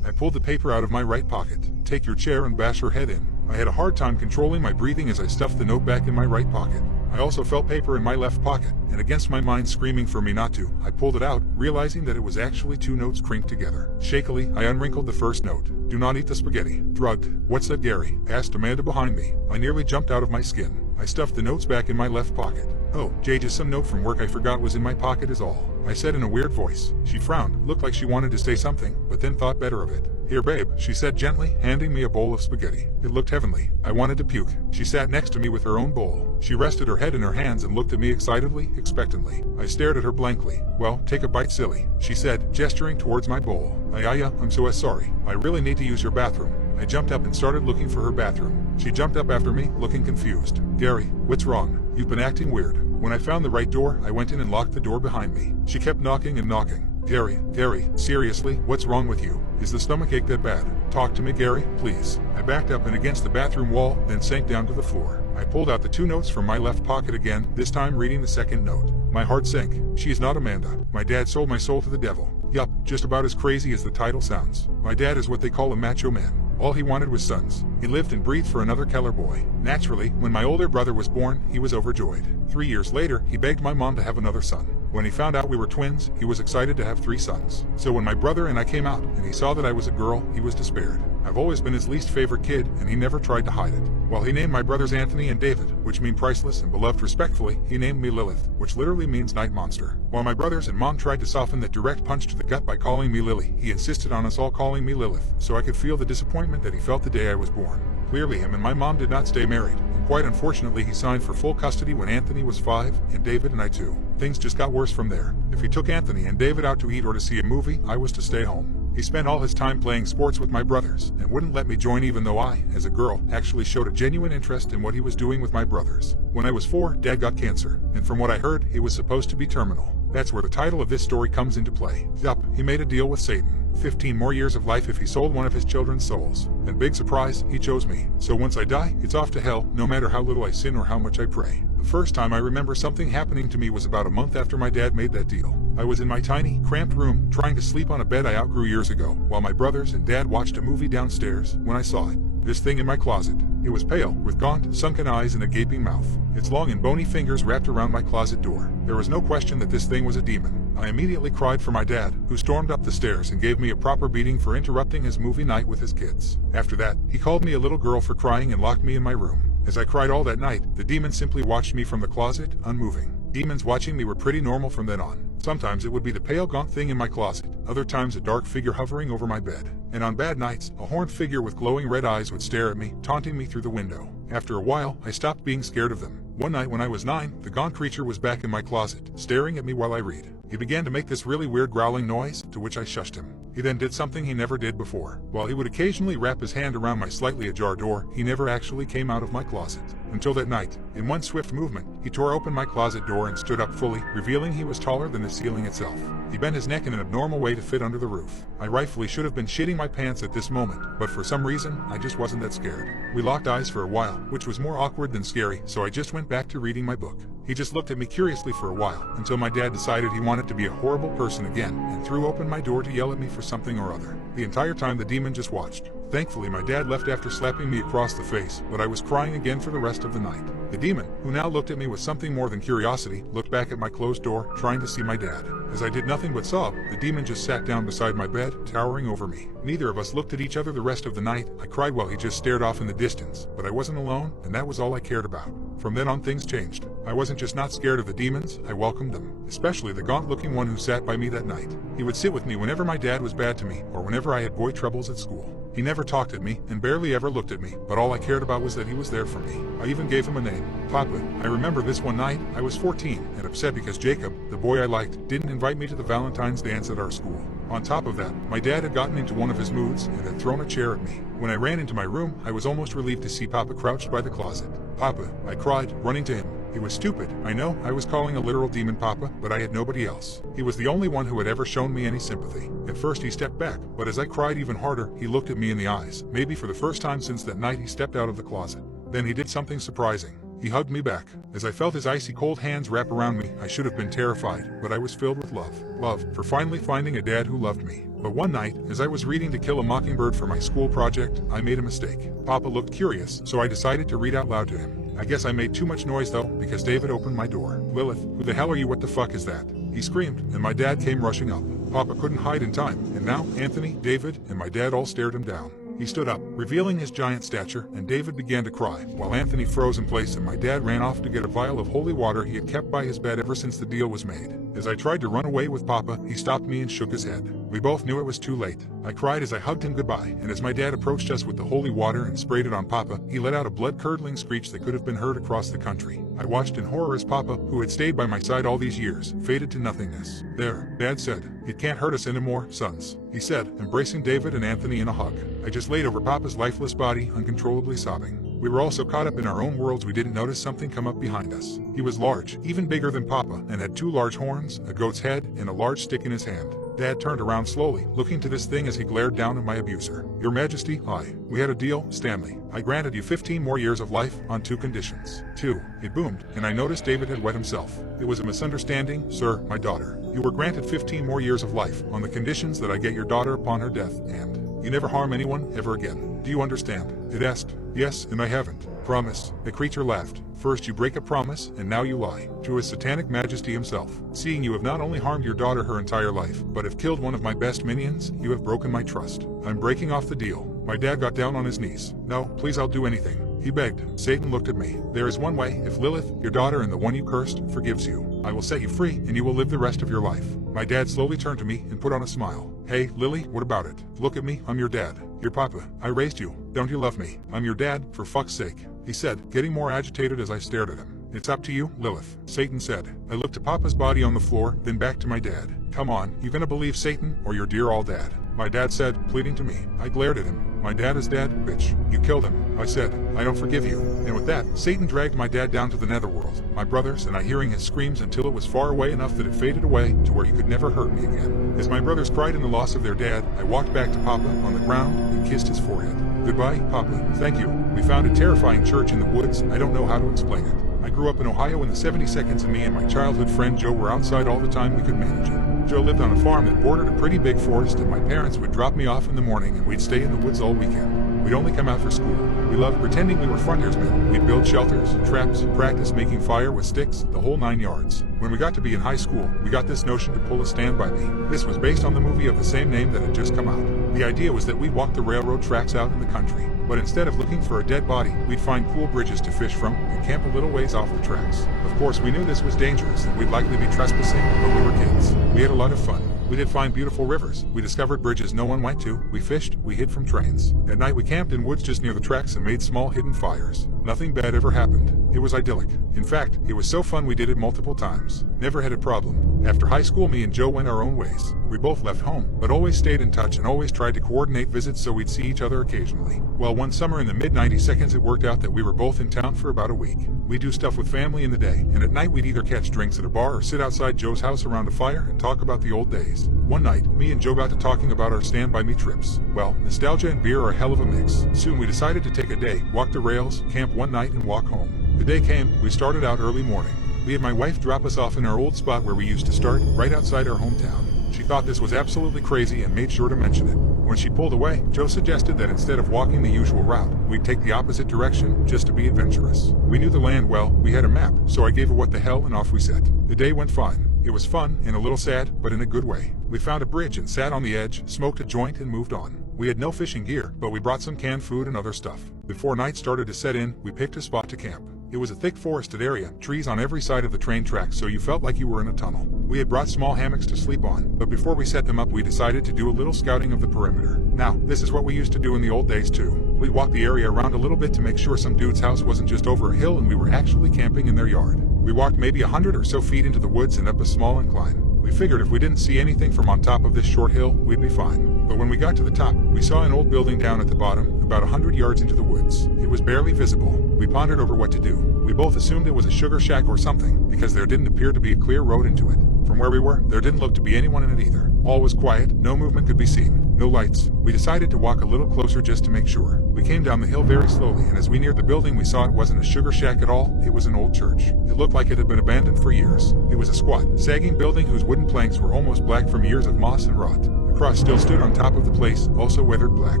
I pulled the paper out of my right pocket. "Take your chair and bash her head in." I had a hard time controlling my breathing as I stuffed the note back in my right pocket. I also felt paper in my left pocket, and against my mind screaming for me not to, I pulled it out, realizing that it was actually 2 notes crinked together. Shakily, I unwrinkled the first note. "Do not eat the spaghetti. Drugged." "What's that, Gary?" asked Amanda behind me. I nearly jumped out of my skin. I stuffed the notes back in my left pocket. "Oh, Jay, just some note from work I forgot was in my pocket is all," I said in a weird voice. She frowned, looked like she wanted to say something, but then thought better of it. "Here, babe," she said gently, handing me a bowl of spaghetti. It looked heavenly. I wanted to puke. She sat next to me with her own bowl. She rested her head in her hands and looked at me excitedly, expectantly. I stared at her blankly. "Well, take a bite, silly," she said, gesturing towards my bowl. I'm so sorry. I really need to use your bathroom." I jumped up and started looking for her bathroom. She jumped up after me, looking confused. "Gary, what's wrong? You've been acting weird." When I found the right door, I went in and locked the door behind me. She kept knocking and knocking. Gary, seriously, what's wrong with you? Is the stomachache that bad? Talk to me, Gary, please." I backed up and against the bathroom wall, then sank down to the floor. I pulled out the 2 notes from my left pocket again, this time reading the second note. My heart sank. She is not Amanda. My dad sold my soul to the devil. Yup, just about as crazy as the title sounds. My dad is what they call a macho man. All he wanted was sons. He lived and breathed for another Keller boy. Naturally, when my older brother was born, he was overjoyed. 3 years later, he begged my mom to have another son. When he found out we were twins, he was excited to have 3 sons. So when my brother and I came out, and he saw that I was a girl, he was despaired. I've always been his least favorite kid, and he never tried to hide it. While he named my brothers Anthony and David, which mean priceless and beloved respectfully, he named me Lilith, which literally means night monster. While my brothers and mom tried to soften that direct punch to the gut by calling me Lily, he insisted on us all calling me Lilith, so I could feel the disappointment that he felt the day I was born. Clearly him and my mom did not stay married, and quite unfortunately he signed for full custody when Anthony was 5, and David and I 2. Things just got worse from there. If he took Anthony and David out to eat or to see a movie, I was to stay home. He spent all his time playing sports with my brothers, and wouldn't let me join even though I, as a girl, actually showed a genuine interest in what he was doing with my brothers. When I was 4, Dad got cancer, and from what I heard, it was supposed to be terminal. That's where the title of this story comes into play. Yup, he made a deal with Satan. 15 more years of life if he sold one of his children's souls. And big surprise, he chose me. So once I die, it's off to hell, no matter how little I sin or how much I pray. The first time I remember something happening to me was about a month after my dad made that deal. I was in my tiny, cramped room, trying to sleep on a bed I outgrew years ago, while my brothers and dad watched a movie downstairs, when I saw it. This thing in my closet. It was pale, with gaunt, sunken eyes and a gaping mouth. Its long and bony fingers wrapped around my closet door. There was no question that this thing was a demon. I immediately cried for my dad, who stormed up the stairs and gave me a proper beating for interrupting his movie night with his kids. After that, he called me a little girl for crying and locked me in my room. As I cried all that night, the demon simply watched me from the closet, unmoving. Demons watching me were pretty normal from then on. Sometimes it would be the pale gaunt thing in my closet, other times a dark figure hovering over my bed. And on bad nights, a horned figure with glowing red eyes would stare at me, taunting me through the window. After a while, I stopped being scared of them. One night when I was 9, the gaunt creature was back in my closet, staring at me while I read. He began to make this really weird growling noise, to which I shushed him. He then did something he never did before. While he would occasionally wrap his hand around my slightly ajar door, he never actually came out of my closet. Until that night, in one swift movement, he tore open my closet door and stood up fully, revealing he was taller than the ceiling itself. He bent his neck in an abnormal way to fit under the roof. I rightfully should have been shitting my pants at this moment, but for some reason, I just wasn't that scared. We locked eyes for a while, which was more awkward than scary, so I just went back to reading my book. He just looked at me curiously for a while, until my dad decided he wanted to be a horrible person again, and threw open my door to yell at me for something or other. The entire time the demon just watched. Thankfully my dad left after slapping me across the face, but I was crying again for the rest of the night. The demon, who now looked at me with something more than curiosity, looked back at my closed door, trying to see my dad. As I did nothing but sob, the demon just sat down beside my bed, towering over me. Neither of us looked at each other the rest of the night. I cried while he just stared off in the distance, but I wasn't alone, and that was all I cared about. From then on things changed. I wasn't just not scared of the demons, I welcomed them, especially the gaunt-looking one who sat by me that night. He would sit with me whenever my dad was bad to me, or whenever I had boy troubles at school. He never talked at me, and barely ever looked at me, but all I cared about was that he was there for me. I even gave him a name, Papa. I remember this one night, I was 14, and upset because Jacob, the boy I liked, didn't invite me to the Valentine's dance at our school. On top of that, my dad had gotten into one of his moods, and had thrown a chair at me. When I ran into my room, I was almost relieved to see Papa crouched by the closet. Papa, I cried, running to him. He was stupid, I know, I was calling a literal demon Papa, but I had nobody else. He was the only one who had ever shown me any sympathy. At first he stepped back, but as I cried even harder, he looked at me in the eyes. Maybe for the first time since that night he stepped out of the closet. Then he did something surprising. He hugged me back. As I felt his icy cold hands wrap around me, I should have been terrified, but I was filled with love. Love for finally finding a dad who loved me. But one night, as I was reading To Kill a Mockingbird for my school project, I made a mistake. Papa looked curious, so I decided to read out loud to him. I guess I made too much noise though, because David opened my door. Lilith, who the hell are you? What the fuck is that? He screamed, and my dad came rushing up. Papa couldn't hide in time, and now Anthony, David, and my dad all stared him down. He stood up, revealing his giant stature, and David began to cry, while Anthony froze in place and my dad ran off to get a vial of holy water he had kept by his bed ever since the deal was made. As I tried to run away with Papa, he stopped me and shook his head. We both knew it was too late. I cried as I hugged him goodbye, and as my dad approached us with the holy water and sprayed it on Papa, he let out a blood-curdling screech that could have been heard across the country. I watched in horror as Papa, who had stayed by my side all these years, faded to nothingness. There, Dad said, "It can't hurt us anymore, sons," he said, embracing David and Anthony in a hug. I just laid over Papa's lifeless body, uncontrollably sobbing. We were all so caught up in our own worlds we didn't notice something come up behind us. He was large, even bigger than Papa, and had 2 large horns, a goat's head, and a large stick in his hand. Dad turned around slowly, looking to this thing as he glared down at my abuser. "Your Majesty, we had a deal, Stanley. I granted you 15 more years of life, on 2 conditions. 2. It boomed, and I noticed David had wet himself. It was a misunderstanding, sir, my daughter. You were granted 15 more years of life, on the conditions that I get your daughter upon her death, and you never harm anyone, ever again. Do you understand?" It asked. "Yes, and I haven't. Promise." The creature laughed. "First you break a promise, and now you lie. To his satanic majesty himself. Seeing you have not only harmed your daughter her entire life, but have killed one of my best minions, you have broken my trust. I'm breaking off the deal." My dad got down on his knees. "No, please, I'll do anything," he begged. Satan looked at me. "There is one way. If Lilith, your daughter and the one you cursed, forgives you, I will set you free, and you will live the rest of your life." My dad slowly turned to me and put on a smile. "Hey, Lily, what about it? Look at me, I'm your dad. Your Papa. I raised you. Don't you love me? I'm your dad, for fuck's sake," he said, getting more agitated as I stared at him. "It's up to you, Lilith," Satan said. I looked at Papa's body on the floor, then back to my dad. "Come on, you gonna believe Satan, or your dear all dad?" My dad said, pleading to me. I glared at him. "My dad is dead, bitch. You killed him," I said. "I don't forgive you." And with that, Satan dragged my dad down to the netherworld, my brothers and I hearing his screams until it was far away enough that it faded away to where he could never hurt me again. As my brothers cried in the loss of their dad, I walked back to Papa on the ground and kissed his forehead. "Goodbye, Papa. Thank you. We found a terrifying church in the woods. I don't know how to explain it. I grew up in Ohio in the 70s and me and my childhood friend Joe were outside all the time we could manage it. Joe lived on a farm that bordered a pretty big forest, and my parents would drop me off in the morning and we'd stay in the woods all weekend. We'd only come out for school. We loved pretending we were frontiersmen. We'd build shelters, traps, practice making fire with sticks, the whole 9 yards. When we got to be in high school, we got this notion to pull a Stand By Me. This was based on the movie of the same name that had just come out. The idea was that we'd walk the railroad tracks out in the country. But instead of looking for a dead body, we'd find cool bridges to fish from and camp a little ways off the tracks. Of course, we knew this was dangerous and we'd likely be trespassing, but we were kids. We had a lot of fun. We did find beautiful rivers. We discovered bridges no one went to. We fished. We hid from trains. At night, we camped in woods just near the tracks and made small hidden fires. Nothing bad ever happened. It was idyllic. In fact, it was so fun we did it multiple times. Never had a problem. After high school, me and Joe went our own ways. We both left home, but always stayed in touch and always tried to coordinate visits so we'd see each other occasionally. Well, one summer in the mid-90s, it worked out that we were both in town for about a week. We'd do stuff with family in the day, and at night we'd either catch drinks at a bar or sit outside Joe's house around a fire and talk about the old days. One night, me and Joe got to talking about our Stand By Me trips. Well, nostalgia and beer are a hell of a mix. Soon we decided to take a day, walk the rails, camp one night, and walk home. The day came. We started out early morning. We had my wife drop us off in our old spot where we used to start, right outside our hometown. She thought this was absolutely crazy and made sure to mention it. When she pulled away, Joe suggested that instead of walking the usual route, we'd take the opposite direction, just to be adventurous. We knew the land well, we had a map, so I gave her what the hell and off we set. The day went fine. It was fun and a little sad, but in a good way. We found a bridge and sat on the edge, smoked a joint and moved on. We had no fishing gear, but we brought some canned food and other stuff. Before night started to set in, we picked a spot to camp. It was a thick forested area, trees on every side of the train tracks, so you felt like you were in a tunnel. We had brought small hammocks to sleep on, but before we set them up we decided to do a little scouting of the perimeter. Now, this is what we used to do in the old days too. We'd walk the area around a little bit to make sure some dude's house wasn't just over a hill and we were actually camping in their yard. We walked maybe 100 or so feet into the woods and up a small incline. We figured if we didn't see anything from on top of this short hill, we'd be fine. But when we got to the top, we saw an old building down at the bottom, about 100 yards into the woods. It was barely visible. We pondered over what to do. We both assumed it was a sugar shack or something, because there didn't appear to be a clear road into it. From where we were, there didn't look to be anyone in it either. All was quiet, no movement could be seen, no lights. We decided to walk a little closer just to make sure. We came down the hill very slowly, and as we neared the building we saw it wasn't a sugar shack at all, it was an old church. It looked like it had been abandoned for years. It was a squat, sagging building whose wooden planks were almost black from years of moss and rot. The cross still stood on top of the place, also weathered black.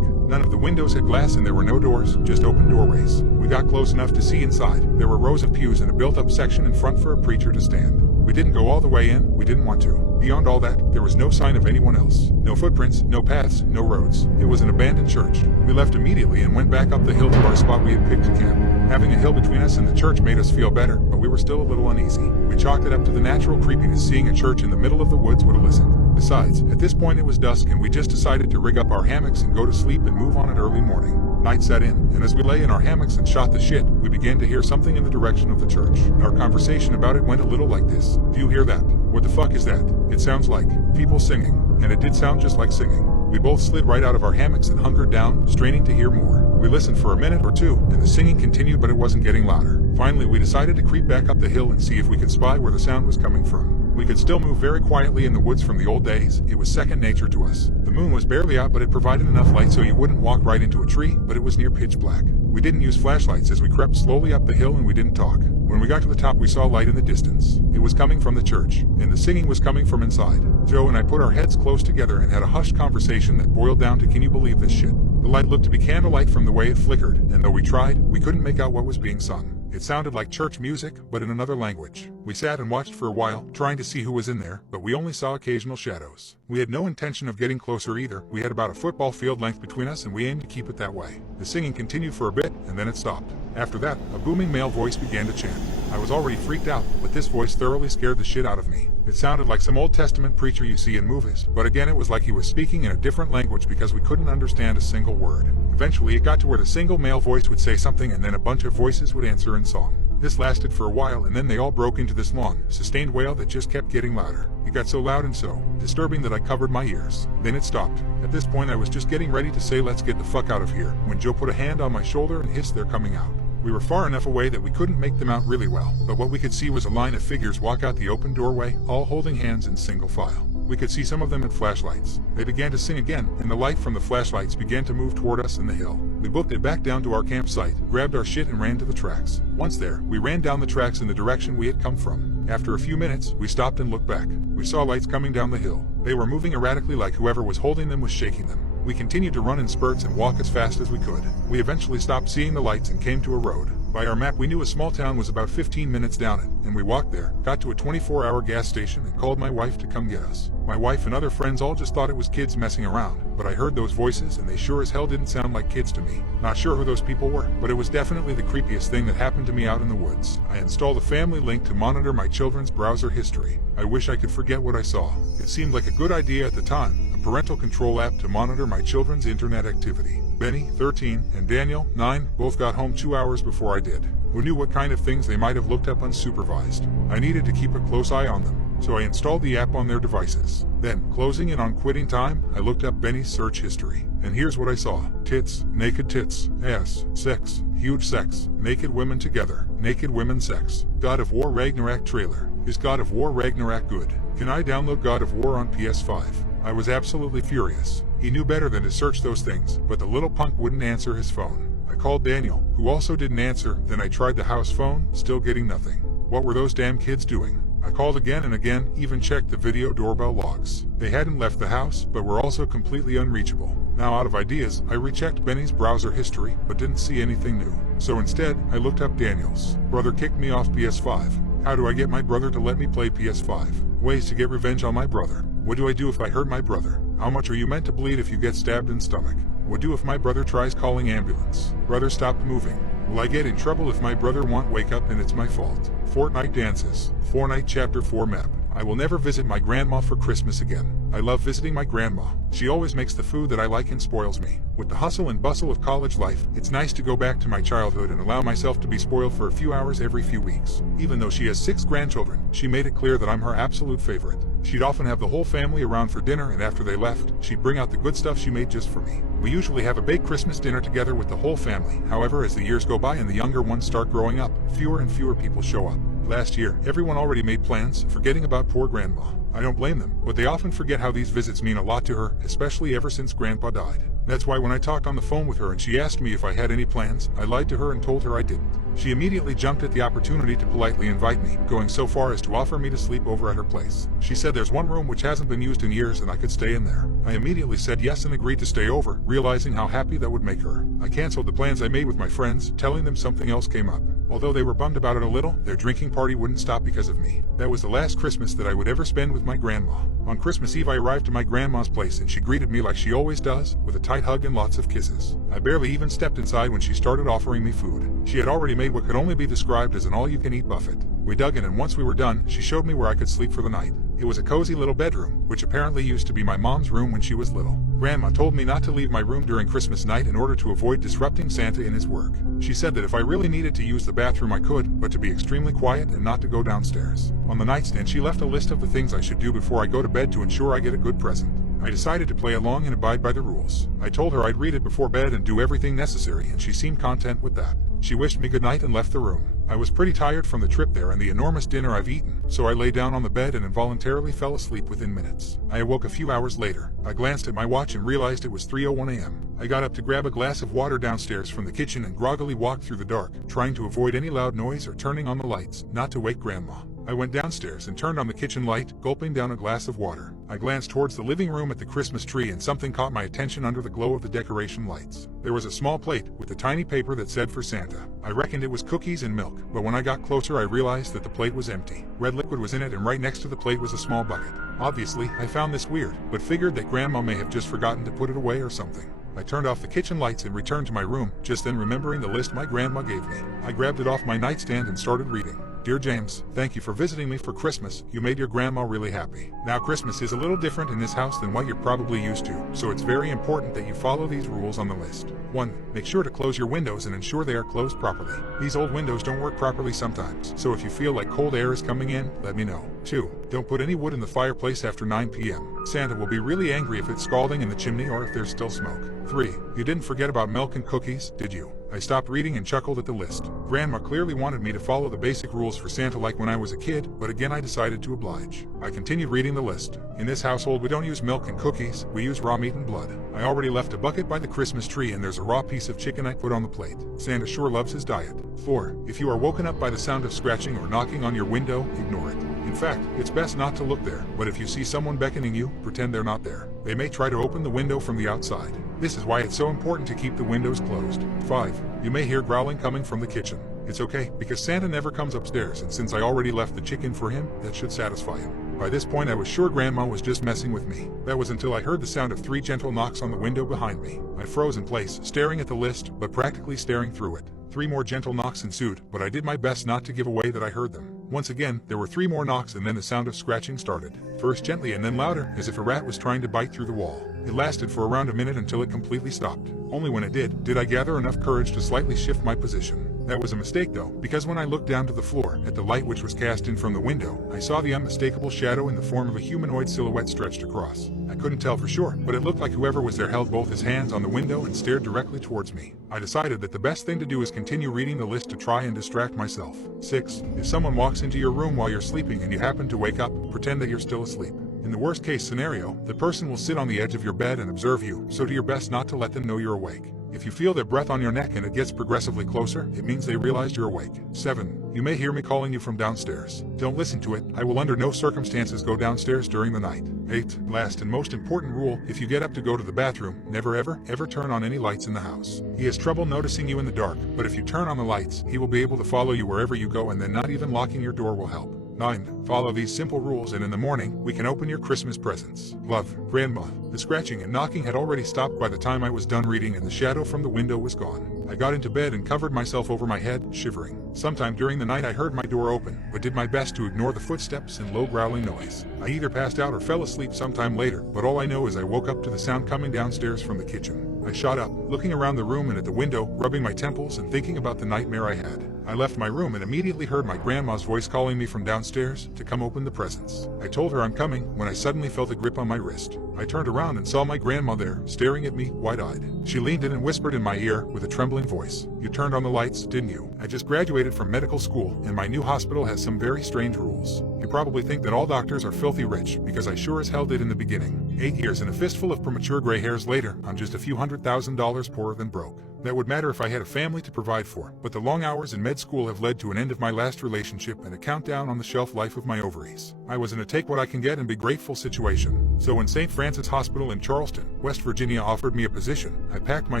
None of the windows had glass and there were no doors, just open doorways. We got close enough to see inside. There were rows of pews and a built-up section in front for a preacher to stand. We didn't go all the way in, we didn't want to. Beyond all that, there was no sign of anyone else. No footprints, no paths, no roads. It was an abandoned church. We left immediately and went back up the hill to our spot we had picked to camp. Having a hill between us and the church made us feel better, but we were still a little uneasy. We chalked it up to the natural creepiness seeing a church in the middle of the woods would have listened. Besides, at this point it was dusk and we just decided to rig up our hammocks and go to sleep and move on at early morning. Night set in, and as we lay in our hammocks and shot the shit, we began to hear something in the direction of the church. Our conversation about it went a little like this. Do you hear that? What the fuck is that? It sounds like people singing. And it did sound just like singing. We both slid right out of our hammocks and hunkered down, straining to hear more. We listened for a minute or two, and the singing continued but it wasn't getting louder. Finally we decided to creep back up the hill and see if we could spy where the sound was coming from. We could still move very quietly in the woods from the old days. It was second nature to us. The moon was barely out, but it provided enough light so you wouldn't walk right into a tree, but it was near pitch black. We didn't use flashlights as we crept slowly up the hill and we didn't talk. When we got to the top we saw light in the distance. It was coming from the church, and the singing was coming from inside. Joe and I put our heads close together and had a hushed conversation that boiled down to, can you believe this shit? The light looked to be candlelight from the way it flickered, and though we tried, we couldn't make out what was being sung. It sounded like church music, but in another language. We sat and watched for a while, trying to see who was in there, but we only saw occasional shadows. We had no intention of getting closer either. We had about a football field length between us and we aimed to keep it that way. The singing continued for a bit, and then it stopped. After that, a booming male voice began to chant. I was already freaked out, but this voice thoroughly scared the shit out of me. It sounded like some Old Testament preacher you see in movies, but again it was like he was speaking in a different language because we couldn't understand a single word. Eventually it got to where the single male voice would say something and then a bunch of voices would answer in song. This lasted for a while and then they all broke into this long, sustained wail that just kept getting louder. It got so loud and so disturbing that I covered my ears. Then it stopped. At this point I was just getting ready to say let's get the fuck out of here, when Joe put a hand on my shoulder and hissed they're coming out. We were far enough away that we couldn't make them out really well, but what we could see was a line of figures walk out the open doorway, all holding hands in single file. We could see some of them had flashlights. They began to sing again, and the light from the flashlights began to move toward us in the hill. We booked it back down to our campsite, grabbed our shit and ran to the tracks. Once there, we ran down the tracks in the direction we had come from. After a few minutes, we stopped and looked back. We saw lights coming down the hill. They were moving erratically like whoever was holding them was shaking them. We continued to run in spurts and walk as fast as we could. We eventually stopped seeing the lights and came to a road. By our map we knew a small town was about 15 minutes down it, and we walked there, got to a 24-hour gas station and called my wife to come get us. My wife and other friends all just thought it was kids messing around, but I heard those voices and they sure as hell didn't sound like kids to me. Not sure who those people were, but it was definitely the creepiest thing that happened to me out in the woods. I installed a family link to monitor my children's browser history. I wish I could forget what I saw. It seemed like a good idea at the time, a parental control app to monitor my children's internet activity. Benny, 13, and Daniel, 9, both got home 2 hours before I did. Who knew what kind of things they might have looked up unsupervised? I needed to keep a close eye on them, so I installed the app on their devices. Then, closing in on quitting time, I looked up Benny's search history. And here's what I saw. Tits, naked tits, ass, sex, huge sex, naked women together, naked women sex. God of War Ragnarok trailer. Is God of War Ragnarok good? Can I download God of War on PS5? I was absolutely furious. He knew better than to search those things, but the little punk wouldn't answer his phone. I called Daniel, who also didn't answer, then I tried the house phone, still getting nothing. What were those damn kids doing? I called again and again, even checked the video doorbell logs. They hadn't left the house, but were also completely unreachable. Now out of ideas, I rechecked Benny's browser history, but didn't see anything new. So instead, I looked up Daniel's. Brother kicked me off PS5. How do I get my brother to let me play PS5? Ways to get revenge on my brother. What do I do if I hurt my brother? How much are you meant to bleed if you get stabbed in stomach? What do if my brother tries calling ambulance? Brother stopped moving. Will I get in trouble if my brother won't wake up and it's my fault? Fortnite dances. Fortnite Chapter 4 map. I will never visit my grandma for Christmas again. I love visiting my grandma. She always makes the food that I like and spoils me. With the hustle and bustle of college life, it's nice to go back to my childhood and allow myself to be spoiled for a few hours every few weeks. Even though she has 6 grandchildren, she made it clear that I'm her absolute favorite. She'd often have the whole family around for dinner, and after they left, she'd bring out the good stuff she made just for me. We usually have a big Christmas dinner together with the whole family. However, as the years go by and the younger ones start growing up, fewer and fewer people show up. Last year, everyone already made plans, forgetting about poor grandma. I don't blame them, but they often forget how these visits mean a lot to her, especially ever since Grandpa died. That's why when I talked on the phone with her and she asked me if I had any plans, I lied to her and told her I didn't. She immediately jumped at the opportunity to politely invite me, going so far as to offer me to sleep over at her place. She said there's one room which hasn't been used in years and I could stay in there. I immediately said yes and agreed to stay over, realizing how happy that would make her. I canceled the plans I made with my friends, telling them something else came up. Although they were bummed about it a little, their drinking party wouldn't stop because of me. That was the last Christmas that I would ever spend with my grandma. On Christmas Eve I arrived to my grandma's place and she greeted me like she always does, with a tight hug and lots of kisses. I barely even stepped inside when she started offering me food. She had already made what could only be described as an all-you-can-eat buffet. We dug in and once we were done, she showed me where I could sleep for the night. It was a cozy little bedroom, which apparently used to be my mom's room when she was little. Grandma told me not to leave my room during Christmas night in order to avoid disrupting Santa in his work. She said that if I really needed to use the bathroom I could, but to be extremely quiet and not to go downstairs. On the nightstand she left a list of the things I should do before I go to bed to ensure I get a good present. I decided to play along and abide by the rules. I told her I'd read it before bed and do everything necessary, and she seemed content with that. She wished me good night and left the room. I was pretty tired from the trip there and the enormous dinner I've eaten, so I lay down on the bed and involuntarily fell asleep within minutes. I awoke a few hours later. I glanced at my watch and realized it was 3:01 a.m. I got up to grab a glass of water downstairs from the kitchen and groggily walked through the dark, trying to avoid any loud noise or turning on the lights, not to wake Grandma. I went downstairs and turned on the kitchen light, gulping down a glass of water. I glanced towards the living room at the Christmas tree and something caught my attention under the glow of the decoration lights. There was a small plate with a tiny paper that said for Santa. I reckoned it was cookies and milk, but when I got closer I realized that the plate was empty. Red liquid was in it and right next to the plate was a small bucket. Obviously, I found this weird, but figured that Grandma may have just forgotten to put it away or something. I turned off the kitchen lights and returned to my room, just then remembering the list my grandma gave me. I grabbed it off my nightstand and started reading. Dear James, thank you for visiting me for Christmas. You made your grandma really happy. Now Christmas is a little different in this house than what you're probably used to, so it's very important that you follow these rules on the list. 1. Make sure to close your windows and ensure they are closed properly. These old windows don't work properly sometimes, so if you feel like cold air is coming in, let me know. 2. Don't put any wood in the fireplace after 9 p.m. Santa will be really angry if it's scalding in the chimney or if there's still smoke. 3. You didn't forget about milk and cookies, did you? I stopped reading and chuckled at the list. Grandma clearly wanted me to follow the basic rules for Santa like when I was a kid, but again I decided to oblige. I continued reading the list. In this household we don't use milk and cookies, we use raw meat and blood. I already left a bucket by the Christmas tree and there's a raw piece of chicken I put on the plate. Santa sure loves his diet. 4. If you are woken up by the sound of scratching or knocking on your window, ignore it. In fact, it's best not to look there, but if you see someone beckoning you, pretend they're not there. They may try to open the window from the outside. This is why it's so important to keep the windows closed. 5. You may hear growling coming from the kitchen. It's okay, because Santa never comes upstairs, and since I already left the chicken for him, that should satisfy him. By this point I was sure Grandma was just messing with me. That was until I heard the sound of 3 gentle knocks on the window behind me. I froze in place, staring at the list, but practically staring through it. 3 more gentle knocks ensued, but I did my best not to give away that I heard them. Once again, there were 3 more knocks and then the sound of scratching started. First gently and then louder, as if a rat was trying to bite through the wall. It lasted for around a minute until it completely stopped. Only when it did I gather enough courage to slightly shift my position. That was a mistake though, because when I looked down to the floor, at the light which was cast in from the window, I saw the unmistakable shadow in the form of a humanoid silhouette stretched across. I couldn't tell for sure, but it looked like whoever was there held both his hands on the window and stared directly towards me. I decided that the best thing to do is continue reading the list to try and distract myself. 6. If someone walks into your room while you're sleeping and you happen to wake up, pretend that you're still asleep. In the worst case scenario, the person will sit on the edge of your bed and observe you, so do your best not to let them know you're awake. If you feel their breath on your neck and it gets progressively closer, it means they realized you're awake. 7. You may hear me calling you from downstairs. Don't listen to it. I will under no circumstances go downstairs during the night. 8. Last and most important rule, if you get up to go to the bathroom, never ever turn on any lights in the house. He has trouble noticing you in the dark, but if you turn on the lights, he will be able to follow you wherever you go, and then not even locking your door will help. 9. Follow these simple rules and in the morning, we can open your Christmas presents. Love, Grandma. The scratching and knocking had already stopped by the time I was done reading and the shadow from the window was gone. I got into bed and covered myself over my head, shivering. Sometime during the night I heard my door open, but did my best to ignore the footsteps and low growling noise. I either passed out or fell asleep sometime later, but all I know is I woke up to the sound coming downstairs from the kitchen. I shot up, looking around the room and at the window, rubbing my temples and thinking about the nightmare I had. I left my room and immediately heard my grandma's voice calling me from downstairs to come open the presents. I told her I'm coming when I suddenly felt a grip on my wrist. I turned around and saw my grandma there, staring at me, wide-eyed. She leaned in and whispered in my ear with a trembling voice, "You turned on the lights, didn't you? I just graduated from medical school, and my new hospital has some very strange rules. You probably think that all doctors are filthy rich, because I sure as hell did in the beginning. 8 years and a fistful of premature gray hairs later, I'm just a few $100,000 poorer than broke. That would matter if I had a family to provide for, but the long hours in med school have led to an end of my last relationship and a countdown on the shelf life of my ovaries. I was in a take what I can get and be grateful situation. So when St. Francis Hospital in Charleston, West Virginia offered me a position, I packed my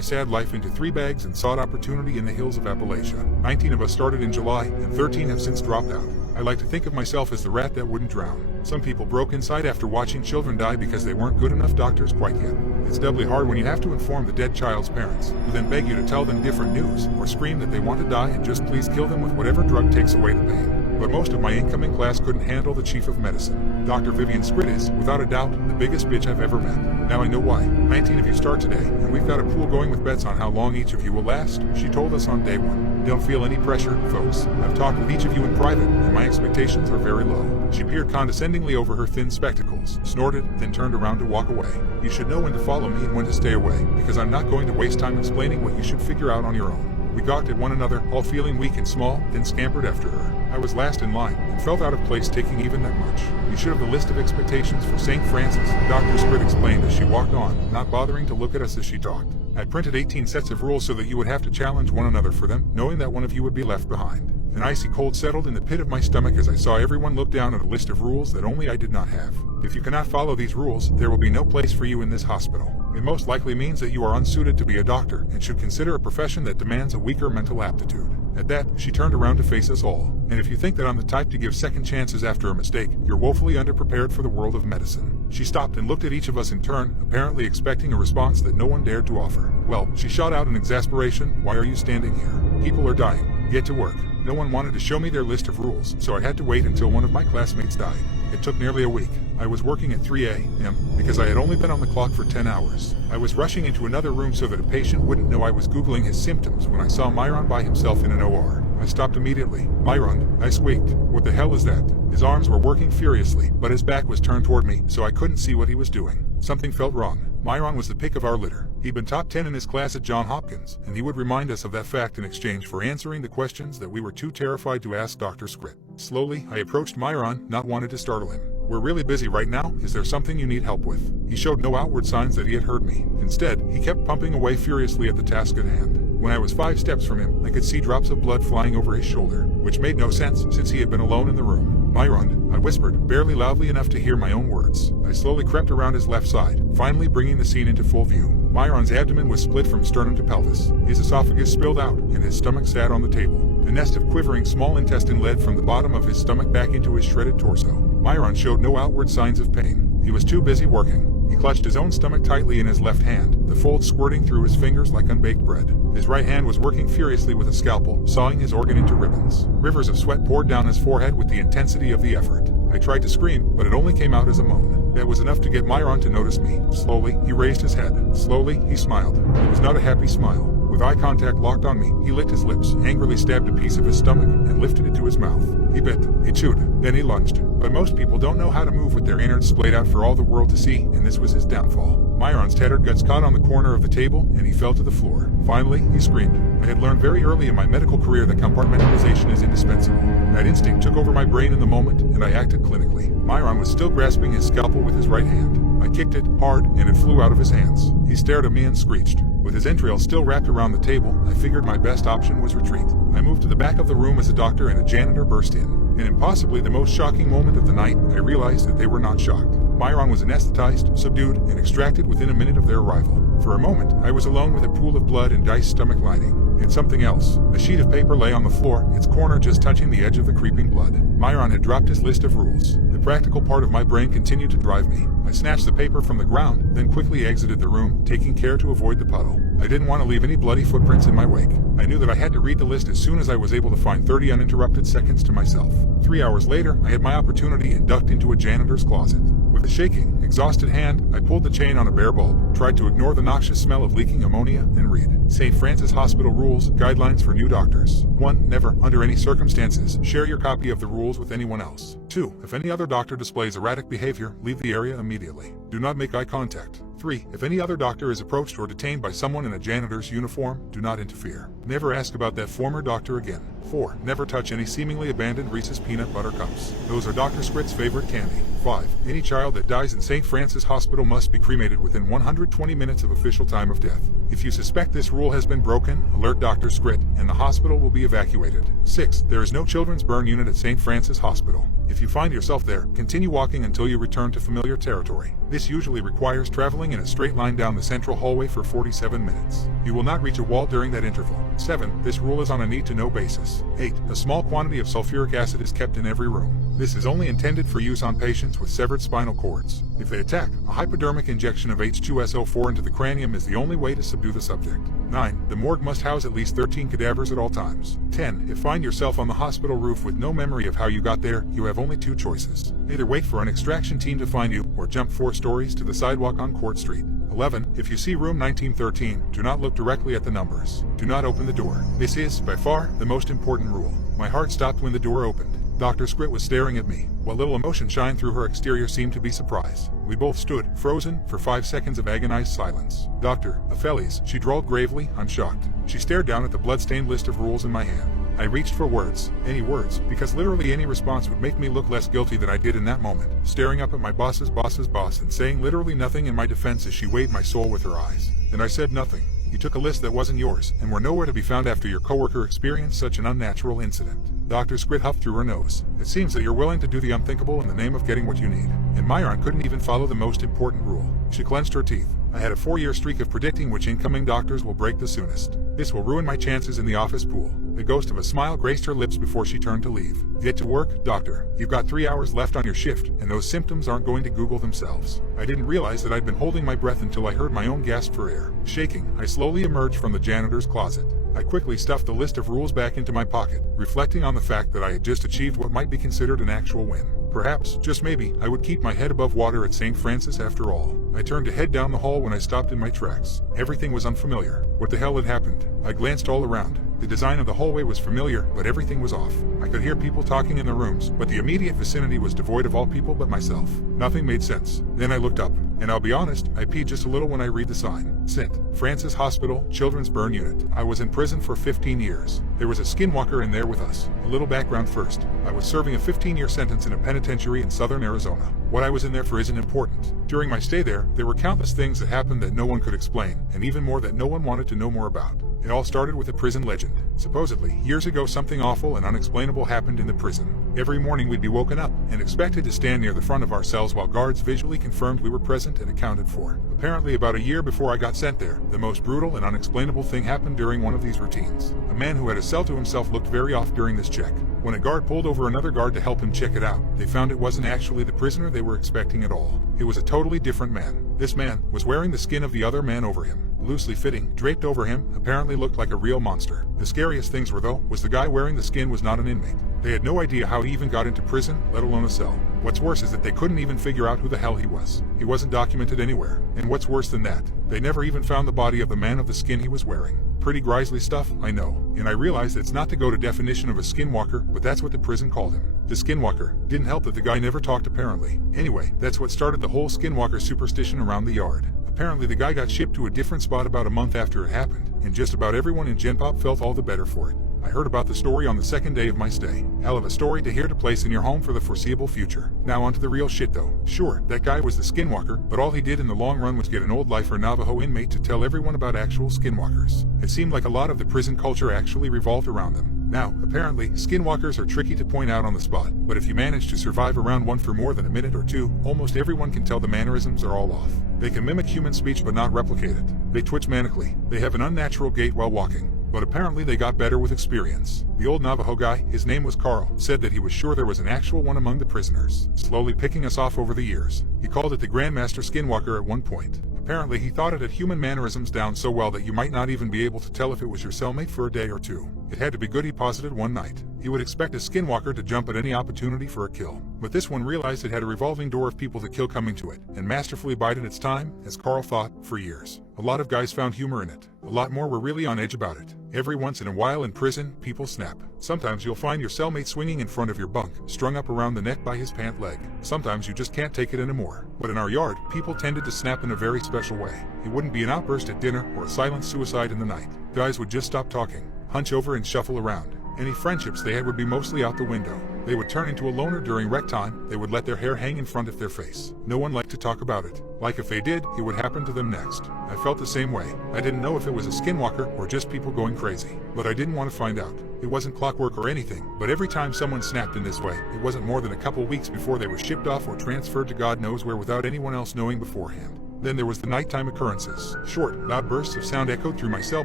sad life into 3 bags and sought opportunity in the hills of Appalachia. 19 of us started in July, and 13 have since dropped out. I like to think of myself as the rat that wouldn't drown. Some people broke inside after watching children die because they weren't good enough doctors quite yet. It's doubly hard when you have to inform the dead child's parents, who then beg you to tell them different news, or scream that they want to die and just please kill them with whatever drug takes away the pain. But most of my incoming class couldn't handle the chief of medicine. Dr. Vivian Squid is, without a doubt, the biggest bitch I've ever met. Now I know why. 19 of you start today, and we've got a pool going with bets on how long each of you will last, she told us on day 1. Don't feel any pressure, folks. I've talked with each of you in private, and my expectations are very low. She peered condescendingly over her thin spectacles, snorted, then turned around to walk away. You should know when to follow me and when to stay away, because I'm not going to waste time explaining what you should figure out on your own. We gawked at one another, all feeling weak and small, then scampered after her. I was last in line, and felt out of place taking even that much. You should have the list of expectations for St. Francis, Dr. Squid explained as she walked on, not bothering to look at us as she talked. I printed 18 sets of rules so that you would have to challenge one another for them, knowing that one of you would be left behind. An icy cold settled in the pit of my stomach as I saw everyone look down at a list of rules that only I did not have. If you cannot follow these rules, there will be no place for you in this hospital. It most likely means that you are unsuited to be a doctor and should consider a profession that demands a weaker mental aptitude. At that, she turned around to face us all. And if you think that I'm the type to give second chances after a mistake, you're woefully underprepared for the world of medicine. She stopped and looked at each of us in turn, apparently expecting a response that no one dared to offer. Well, she shot out in exasperation, why are you standing here? People are dying. Get to work. No one wanted to show me their list of rules, so I had to wait until one of my classmates died. It took nearly a week. I was working at 3 a.m. because I had only been on the clock for 10 hours. I was rushing into another room so that a patient wouldn't know I was Googling his symptoms when I saw Myron by himself in an OR. I stopped immediately. Myron, I squeaked. What the hell is that? His arms were working furiously, but his back was turned toward me, so I couldn't see what he was doing. Something felt wrong. Myron was the pick of our litter. He'd been top 10 in his class at Johns Hopkins, and he would remind us of that fact in exchange for answering the questions that we were too terrified to ask Dr. Squid. Slowly, I approached Myron, not wanting to startle him. We're really busy right now. Is there something you need help with? He showed no outward signs that he had heard me. Instead, he kept pumping away furiously at the task at hand. When I was 5 steps from him, I could see drops of blood flying over his shoulder, which made no sense since he had been alone in the room. Myron, I whispered, barely loudly enough to hear my own words. I slowly crept around his left side, finally bringing the scene into full view. Myron's abdomen was split from sternum to pelvis. His esophagus spilled out, and his stomach sat on the table. A nest of quivering small intestine led from the bottom of his stomach back into his shredded torso. Myron showed no outward signs of pain. He was too busy working. He clutched his own stomach tightly in his left hand, the folds squirting through his fingers like unbaked bread. His right hand was working furiously with a scalpel, sawing his organ into ribbons. Rivers of sweat poured down his forehead with the intensity of the effort. I tried to scream, but it only came out as a moan. That was enough to get Myron to notice me. Slowly, he raised his head. Slowly, he smiled. It was not a happy smile. With eye contact locked on me, he licked his lips, angrily stabbed a piece of his stomach, and lifted it to his mouth. He bit, he chewed, then he lunged. But most people don't know how to move with their innards splayed out for all the world to see, and this was his downfall. Myron's tattered guts caught on the corner of the table, and he fell to the floor. Finally, he screamed. I had learned very early in my medical career that compartmentalization is indispensable. That instinct took over my brain in the moment, and I acted clinically. Myron was still grasping his scalpel with his right hand. I kicked it hard, and it flew out of his hands. He stared at me and screeched. With his entrails still wrapped around the table, I figured my best option was retreat. I moved to the back of the room as a doctor and a janitor burst in. And in possibly the most shocking moment of the night, I realized that they were not shocked. Myron was anesthetized, subdued, and extracted within a minute of their arrival. For a moment, I was alone with a pool of blood and diced stomach lining. And something else. A sheet of paper lay on the floor, its corner just touching the edge of the creeping blood. Myron had dropped his list of rules. The practical part of my brain continued to drive me. I snatched the paper from the ground, then quickly exited the room, taking care to avoid the puddle. I didn't want to leave any bloody footprints in my wake. I knew that I had to read the list as soon as I was able to find 30 uninterrupted seconds to myself. 3 hours later, I had my opportunity and ducked into a janitor's closet. With a shaking, exhausted hand, I pulled the chain on a bare bulb, tried to ignore the noxious smell of leaking ammonia, and read St. Francis Hospital Rules, Guidelines for New Doctors. 1. Never, under any circumstances, share your copy of the rules with anyone else. 2. If any other doctor displays erratic behavior, leave the area immediately. Do not make eye contact. 3. If any other doctor is approached or detained by someone in a janitor's uniform, do not interfere. Never ask about that former doctor again. 4. Never touch any seemingly abandoned Reese's peanut butter cups. Those are Dr. Squid's favorite candy. 5. Any child that dies in St. Francis Hospital must be cremated within 120 minutes of official time of death. If you suspect this rule has been broken, alert Dr. Squid, and the hospital will be evacuated. 6. There is no children's burn unit at St. Francis Hospital. If you find yourself there, continue walking until you return to familiar territory. This usually requires traveling in a straight line down the central hallway for 47 minutes. You will not reach a wall during that interval. 7. This rule is on a need-to-know basis. 8. A small quantity of sulfuric acid is kept in every room. This is only intended for use on patients with severed spinal cords. If they attack, a hypodermic injection of H2SO4 into the cranium is the only way to subdue the subject. 9. The morgue must house at least 13 cadavers at all times. 10. If you find yourself on the hospital roof with no memory of how you got there, you have only 2 choices. Either wait for an extraction team to find you, or jump 4 stories to the sidewalk on Court Street. 11. If you see room 1913, do not look directly at the numbers. Do not open the door. This is, by far, the most important rule. My heart stopped when the door opened. Dr. Squid was staring at me. What little emotion shined through her exterior seemed to be surprise. We both stood, frozen, for 5 seconds of agonized silence. Dr. Apheles, she drawled gravely, I'm shocked. She stared down at the blood-stained list of rules in my hand. I reached for words, any words, because literally any response would make me look less guilty than I did in that moment, staring up at my boss's boss and saying literally nothing in my defense as she weighed my soul with her eyes. And I said nothing. You took a list that wasn't yours, and were nowhere to be found after your coworker experienced such an unnatural incident. Dr. Squid huffed through her nose. It seems that you're willing to do the unthinkable in the name of getting what you need. And Myron couldn't even follow the most important rule. She clenched her teeth. I had a 4-year streak of predicting which incoming doctors will break the soonest. This will ruin my chances in the office pool. The ghost of a smile graced her lips before she turned to leave. Get to work, doctor. You've got 3 hours left on your shift, and those symptoms aren't going to Google themselves. I didn't realize that I'd been holding my breath until I heard my own gasp for air. Shaking, I slowly emerged from the janitor's closet. I quickly stuffed the list of rules back into my pocket, reflecting on the fact that I had just achieved what might be considered an actual win. Perhaps, just maybe, I would keep my head above water at St. Francis after all. I turned to head down the hall when I stopped in my tracks. Everything was unfamiliar. What the hell had happened? I glanced all around. The design of the hallway was familiar, but everything was off. I could hear people talking in the rooms, but the immediate vicinity was devoid of all people but myself. Nothing made sense. Then I looked up, and I'll be honest, I peed just a little when I read the sign. St. Francis Hospital, Children's Burn Unit. I was in prison for 15 years. There was a skinwalker in there with us. A little background first. I was serving a 15-year sentence in a penitentiary in southern Arizona. What I was in there for isn't important. During my stay there were countless things that happened that no one could explain, and even more that no one wanted to know more about. It all started with a prison legend. Supposedly, years ago something awful and unexplainable happened in the prison. Every morning we'd be woken up and expected to stand near the front of our cells while guards visually confirmed we were present and accounted for. Apparently about a year before I got sent there, the most brutal and unexplainable thing happened during one of these routines. A man who had a cell to himself looked very off during this check. When a guard pulled over another guard to help him check it out, they found it wasn't actually the prisoner they were expecting at all. It was a totally different man. This man was wearing the skin of the other man over him. Loosely fitting, draped over him, apparently looked like a real monster. The scariest things were though, was the guy wearing the skin was not an inmate. They had no idea how he even got into prison, let alone a cell. What's worse is that they couldn't even figure out who the hell he was. He wasn't documented anywhere. And what's worse than that, they never even found the body of the man of the skin he was wearing. Pretty grisly stuff, I know. And I realize it's not to go to definition of a skinwalker, but that's what the prison called him. The skinwalker. Didn't help that the guy never talked apparently. Anyway, that's what started the whole skinwalker superstition around the yard. Apparently the guy got shipped to a different spot about a month after it happened, and just about everyone in Gen Pop felt all the better for it. I heard about the story on the second day of my stay. Hell of a story to hear to place in your home for the foreseeable future. Now onto the real shit though. Sure, that guy was the skinwalker, but all he did in the long run was get an old lifer Navajo inmate to tell everyone about actual skinwalkers. It seemed like a lot of the prison culture actually revolved around them. Now, apparently, skinwalkers are tricky to point out on the spot, but if you manage to survive around one for more than a minute or two, almost everyone can tell the mannerisms are all off. They can mimic human speech but not replicate it. They twitch manically. They have an unnatural gait while walking. But apparently they got better with experience. The old Navajo guy, his name was Carl, said that he was sure there was an actual one among the prisoners, slowly picking us off over the years. He called it the Grandmaster Skinwalker at one point. Apparently he thought it had human mannerisms down so well that you might not even be able to tell if it was your cellmate for a day or two. It had to be good, he posited one night. He would expect a skinwalker to jump at any opportunity for a kill. But this one realized it had a revolving door of people to kill coming to it, and masterfully bided its time, as Carl thought, for years. A lot of guys found humor in it. A lot more were really on edge about it. Every once in a while in prison, people snap. Sometimes you'll find your cellmate swinging in front of your bunk, strung up around the neck by his pant leg. Sometimes you just can't take it anymore. But in our yard, people tended to snap in a very special way. It wouldn't be an outburst at dinner or a silent suicide in the night. Guys would just stop talking, hunch over and shuffle around. Any friendships they had would be mostly out the window. They would turn into a loner during rec time. They would let their hair hang in front of their face. No one liked to talk about it. Like if they did, it would happen to them next. I felt the same way. I didn't know if it was a skinwalker or just people going crazy. But I didn't want to find out. It wasn't clockwork or anything, but every time someone snapped in this way, it wasn't more than a couple weeks before they were shipped off or transferred to God knows where without anyone else knowing beforehand. Then there was the nighttime occurrences. Short, loud bursts of sound echoed through my cell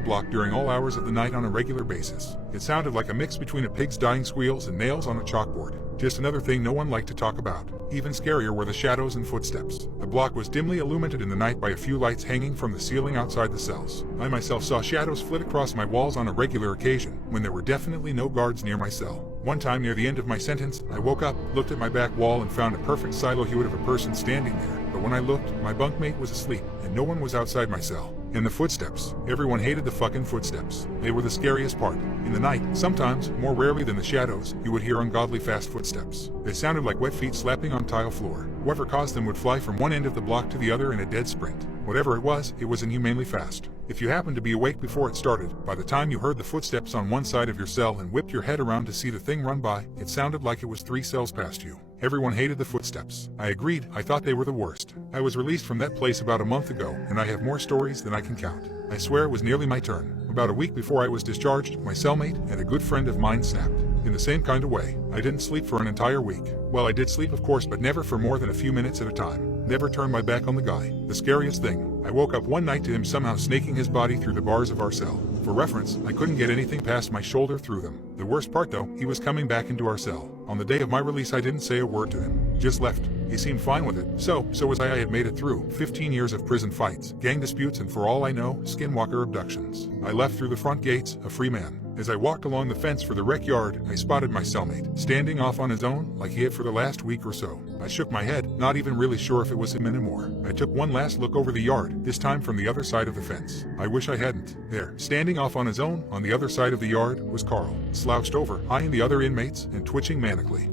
block during all hours of the night on a regular basis. It sounded like a mix between a pig's dying squeals and nails on a chalkboard. Just another thing no one liked to talk about. Even scarier were the shadows and footsteps. The block was dimly illuminated in the night by a few lights hanging from the ceiling outside the cells. I myself saw shadows flit across my walls on a regular occasion, when there were definitely no guards near my cell. One time near the end of my sentence, I woke up, looked at my back wall and found a perfect silhouette of a person standing there. But when I looked, my bunkmate was asleep, and no one was outside my cell. And the footsteps. Everyone hated the fucking footsteps. They were the scariest part. In the night, sometimes, more rarely than the shadows, you would hear ungodly fast footsteps. They sounded like wet feet slapping on tile floor. Whoever caused them would fly from one end of the block to the other in a dead sprint. Whatever it was inhumanely fast. If you happened to be awake before it started, by the time you heard the footsteps on one side of your cell and whipped your head around to see the thing run by, it sounded like it was 3 cells past you. Everyone hated the footsteps. I agreed, I thought they were the worst. I was released from that place about a month ago, and I have more stories than I can count. I swear it was nearly my turn. About a week before I was discharged, my cellmate and a good friend of mine snapped. In the same kind of way. I didn't sleep for an entire week. Well, I did sleep of course, but never for more than a few minutes at a time. Never turned my back on the guy. The scariest thing, I woke up one night to him somehow snaking his body through the bars of our cell. For reference, I couldn't get anything past my shoulder through them. The worst part though, he was coming back into our cell. On the day of my release I didn't say a word to him. Just left. He seemed fine with it. So was I had made it through 15 years of prison fights, gang disputes, and for all I know, skinwalker abductions. I left through the front gates, a free man. As I walked along the fence for the rec yard, I spotted my cellmate, standing off on his own, like he had for the last week or so. I shook my head, not even really sure if it was him anymore. I took one last look over the yard, this time from the other side of the fence. I wish I hadn't. There, standing off on his own, on the other side of the yard, was Carl, slouched over, eyeing the other inmates, and twitching manically.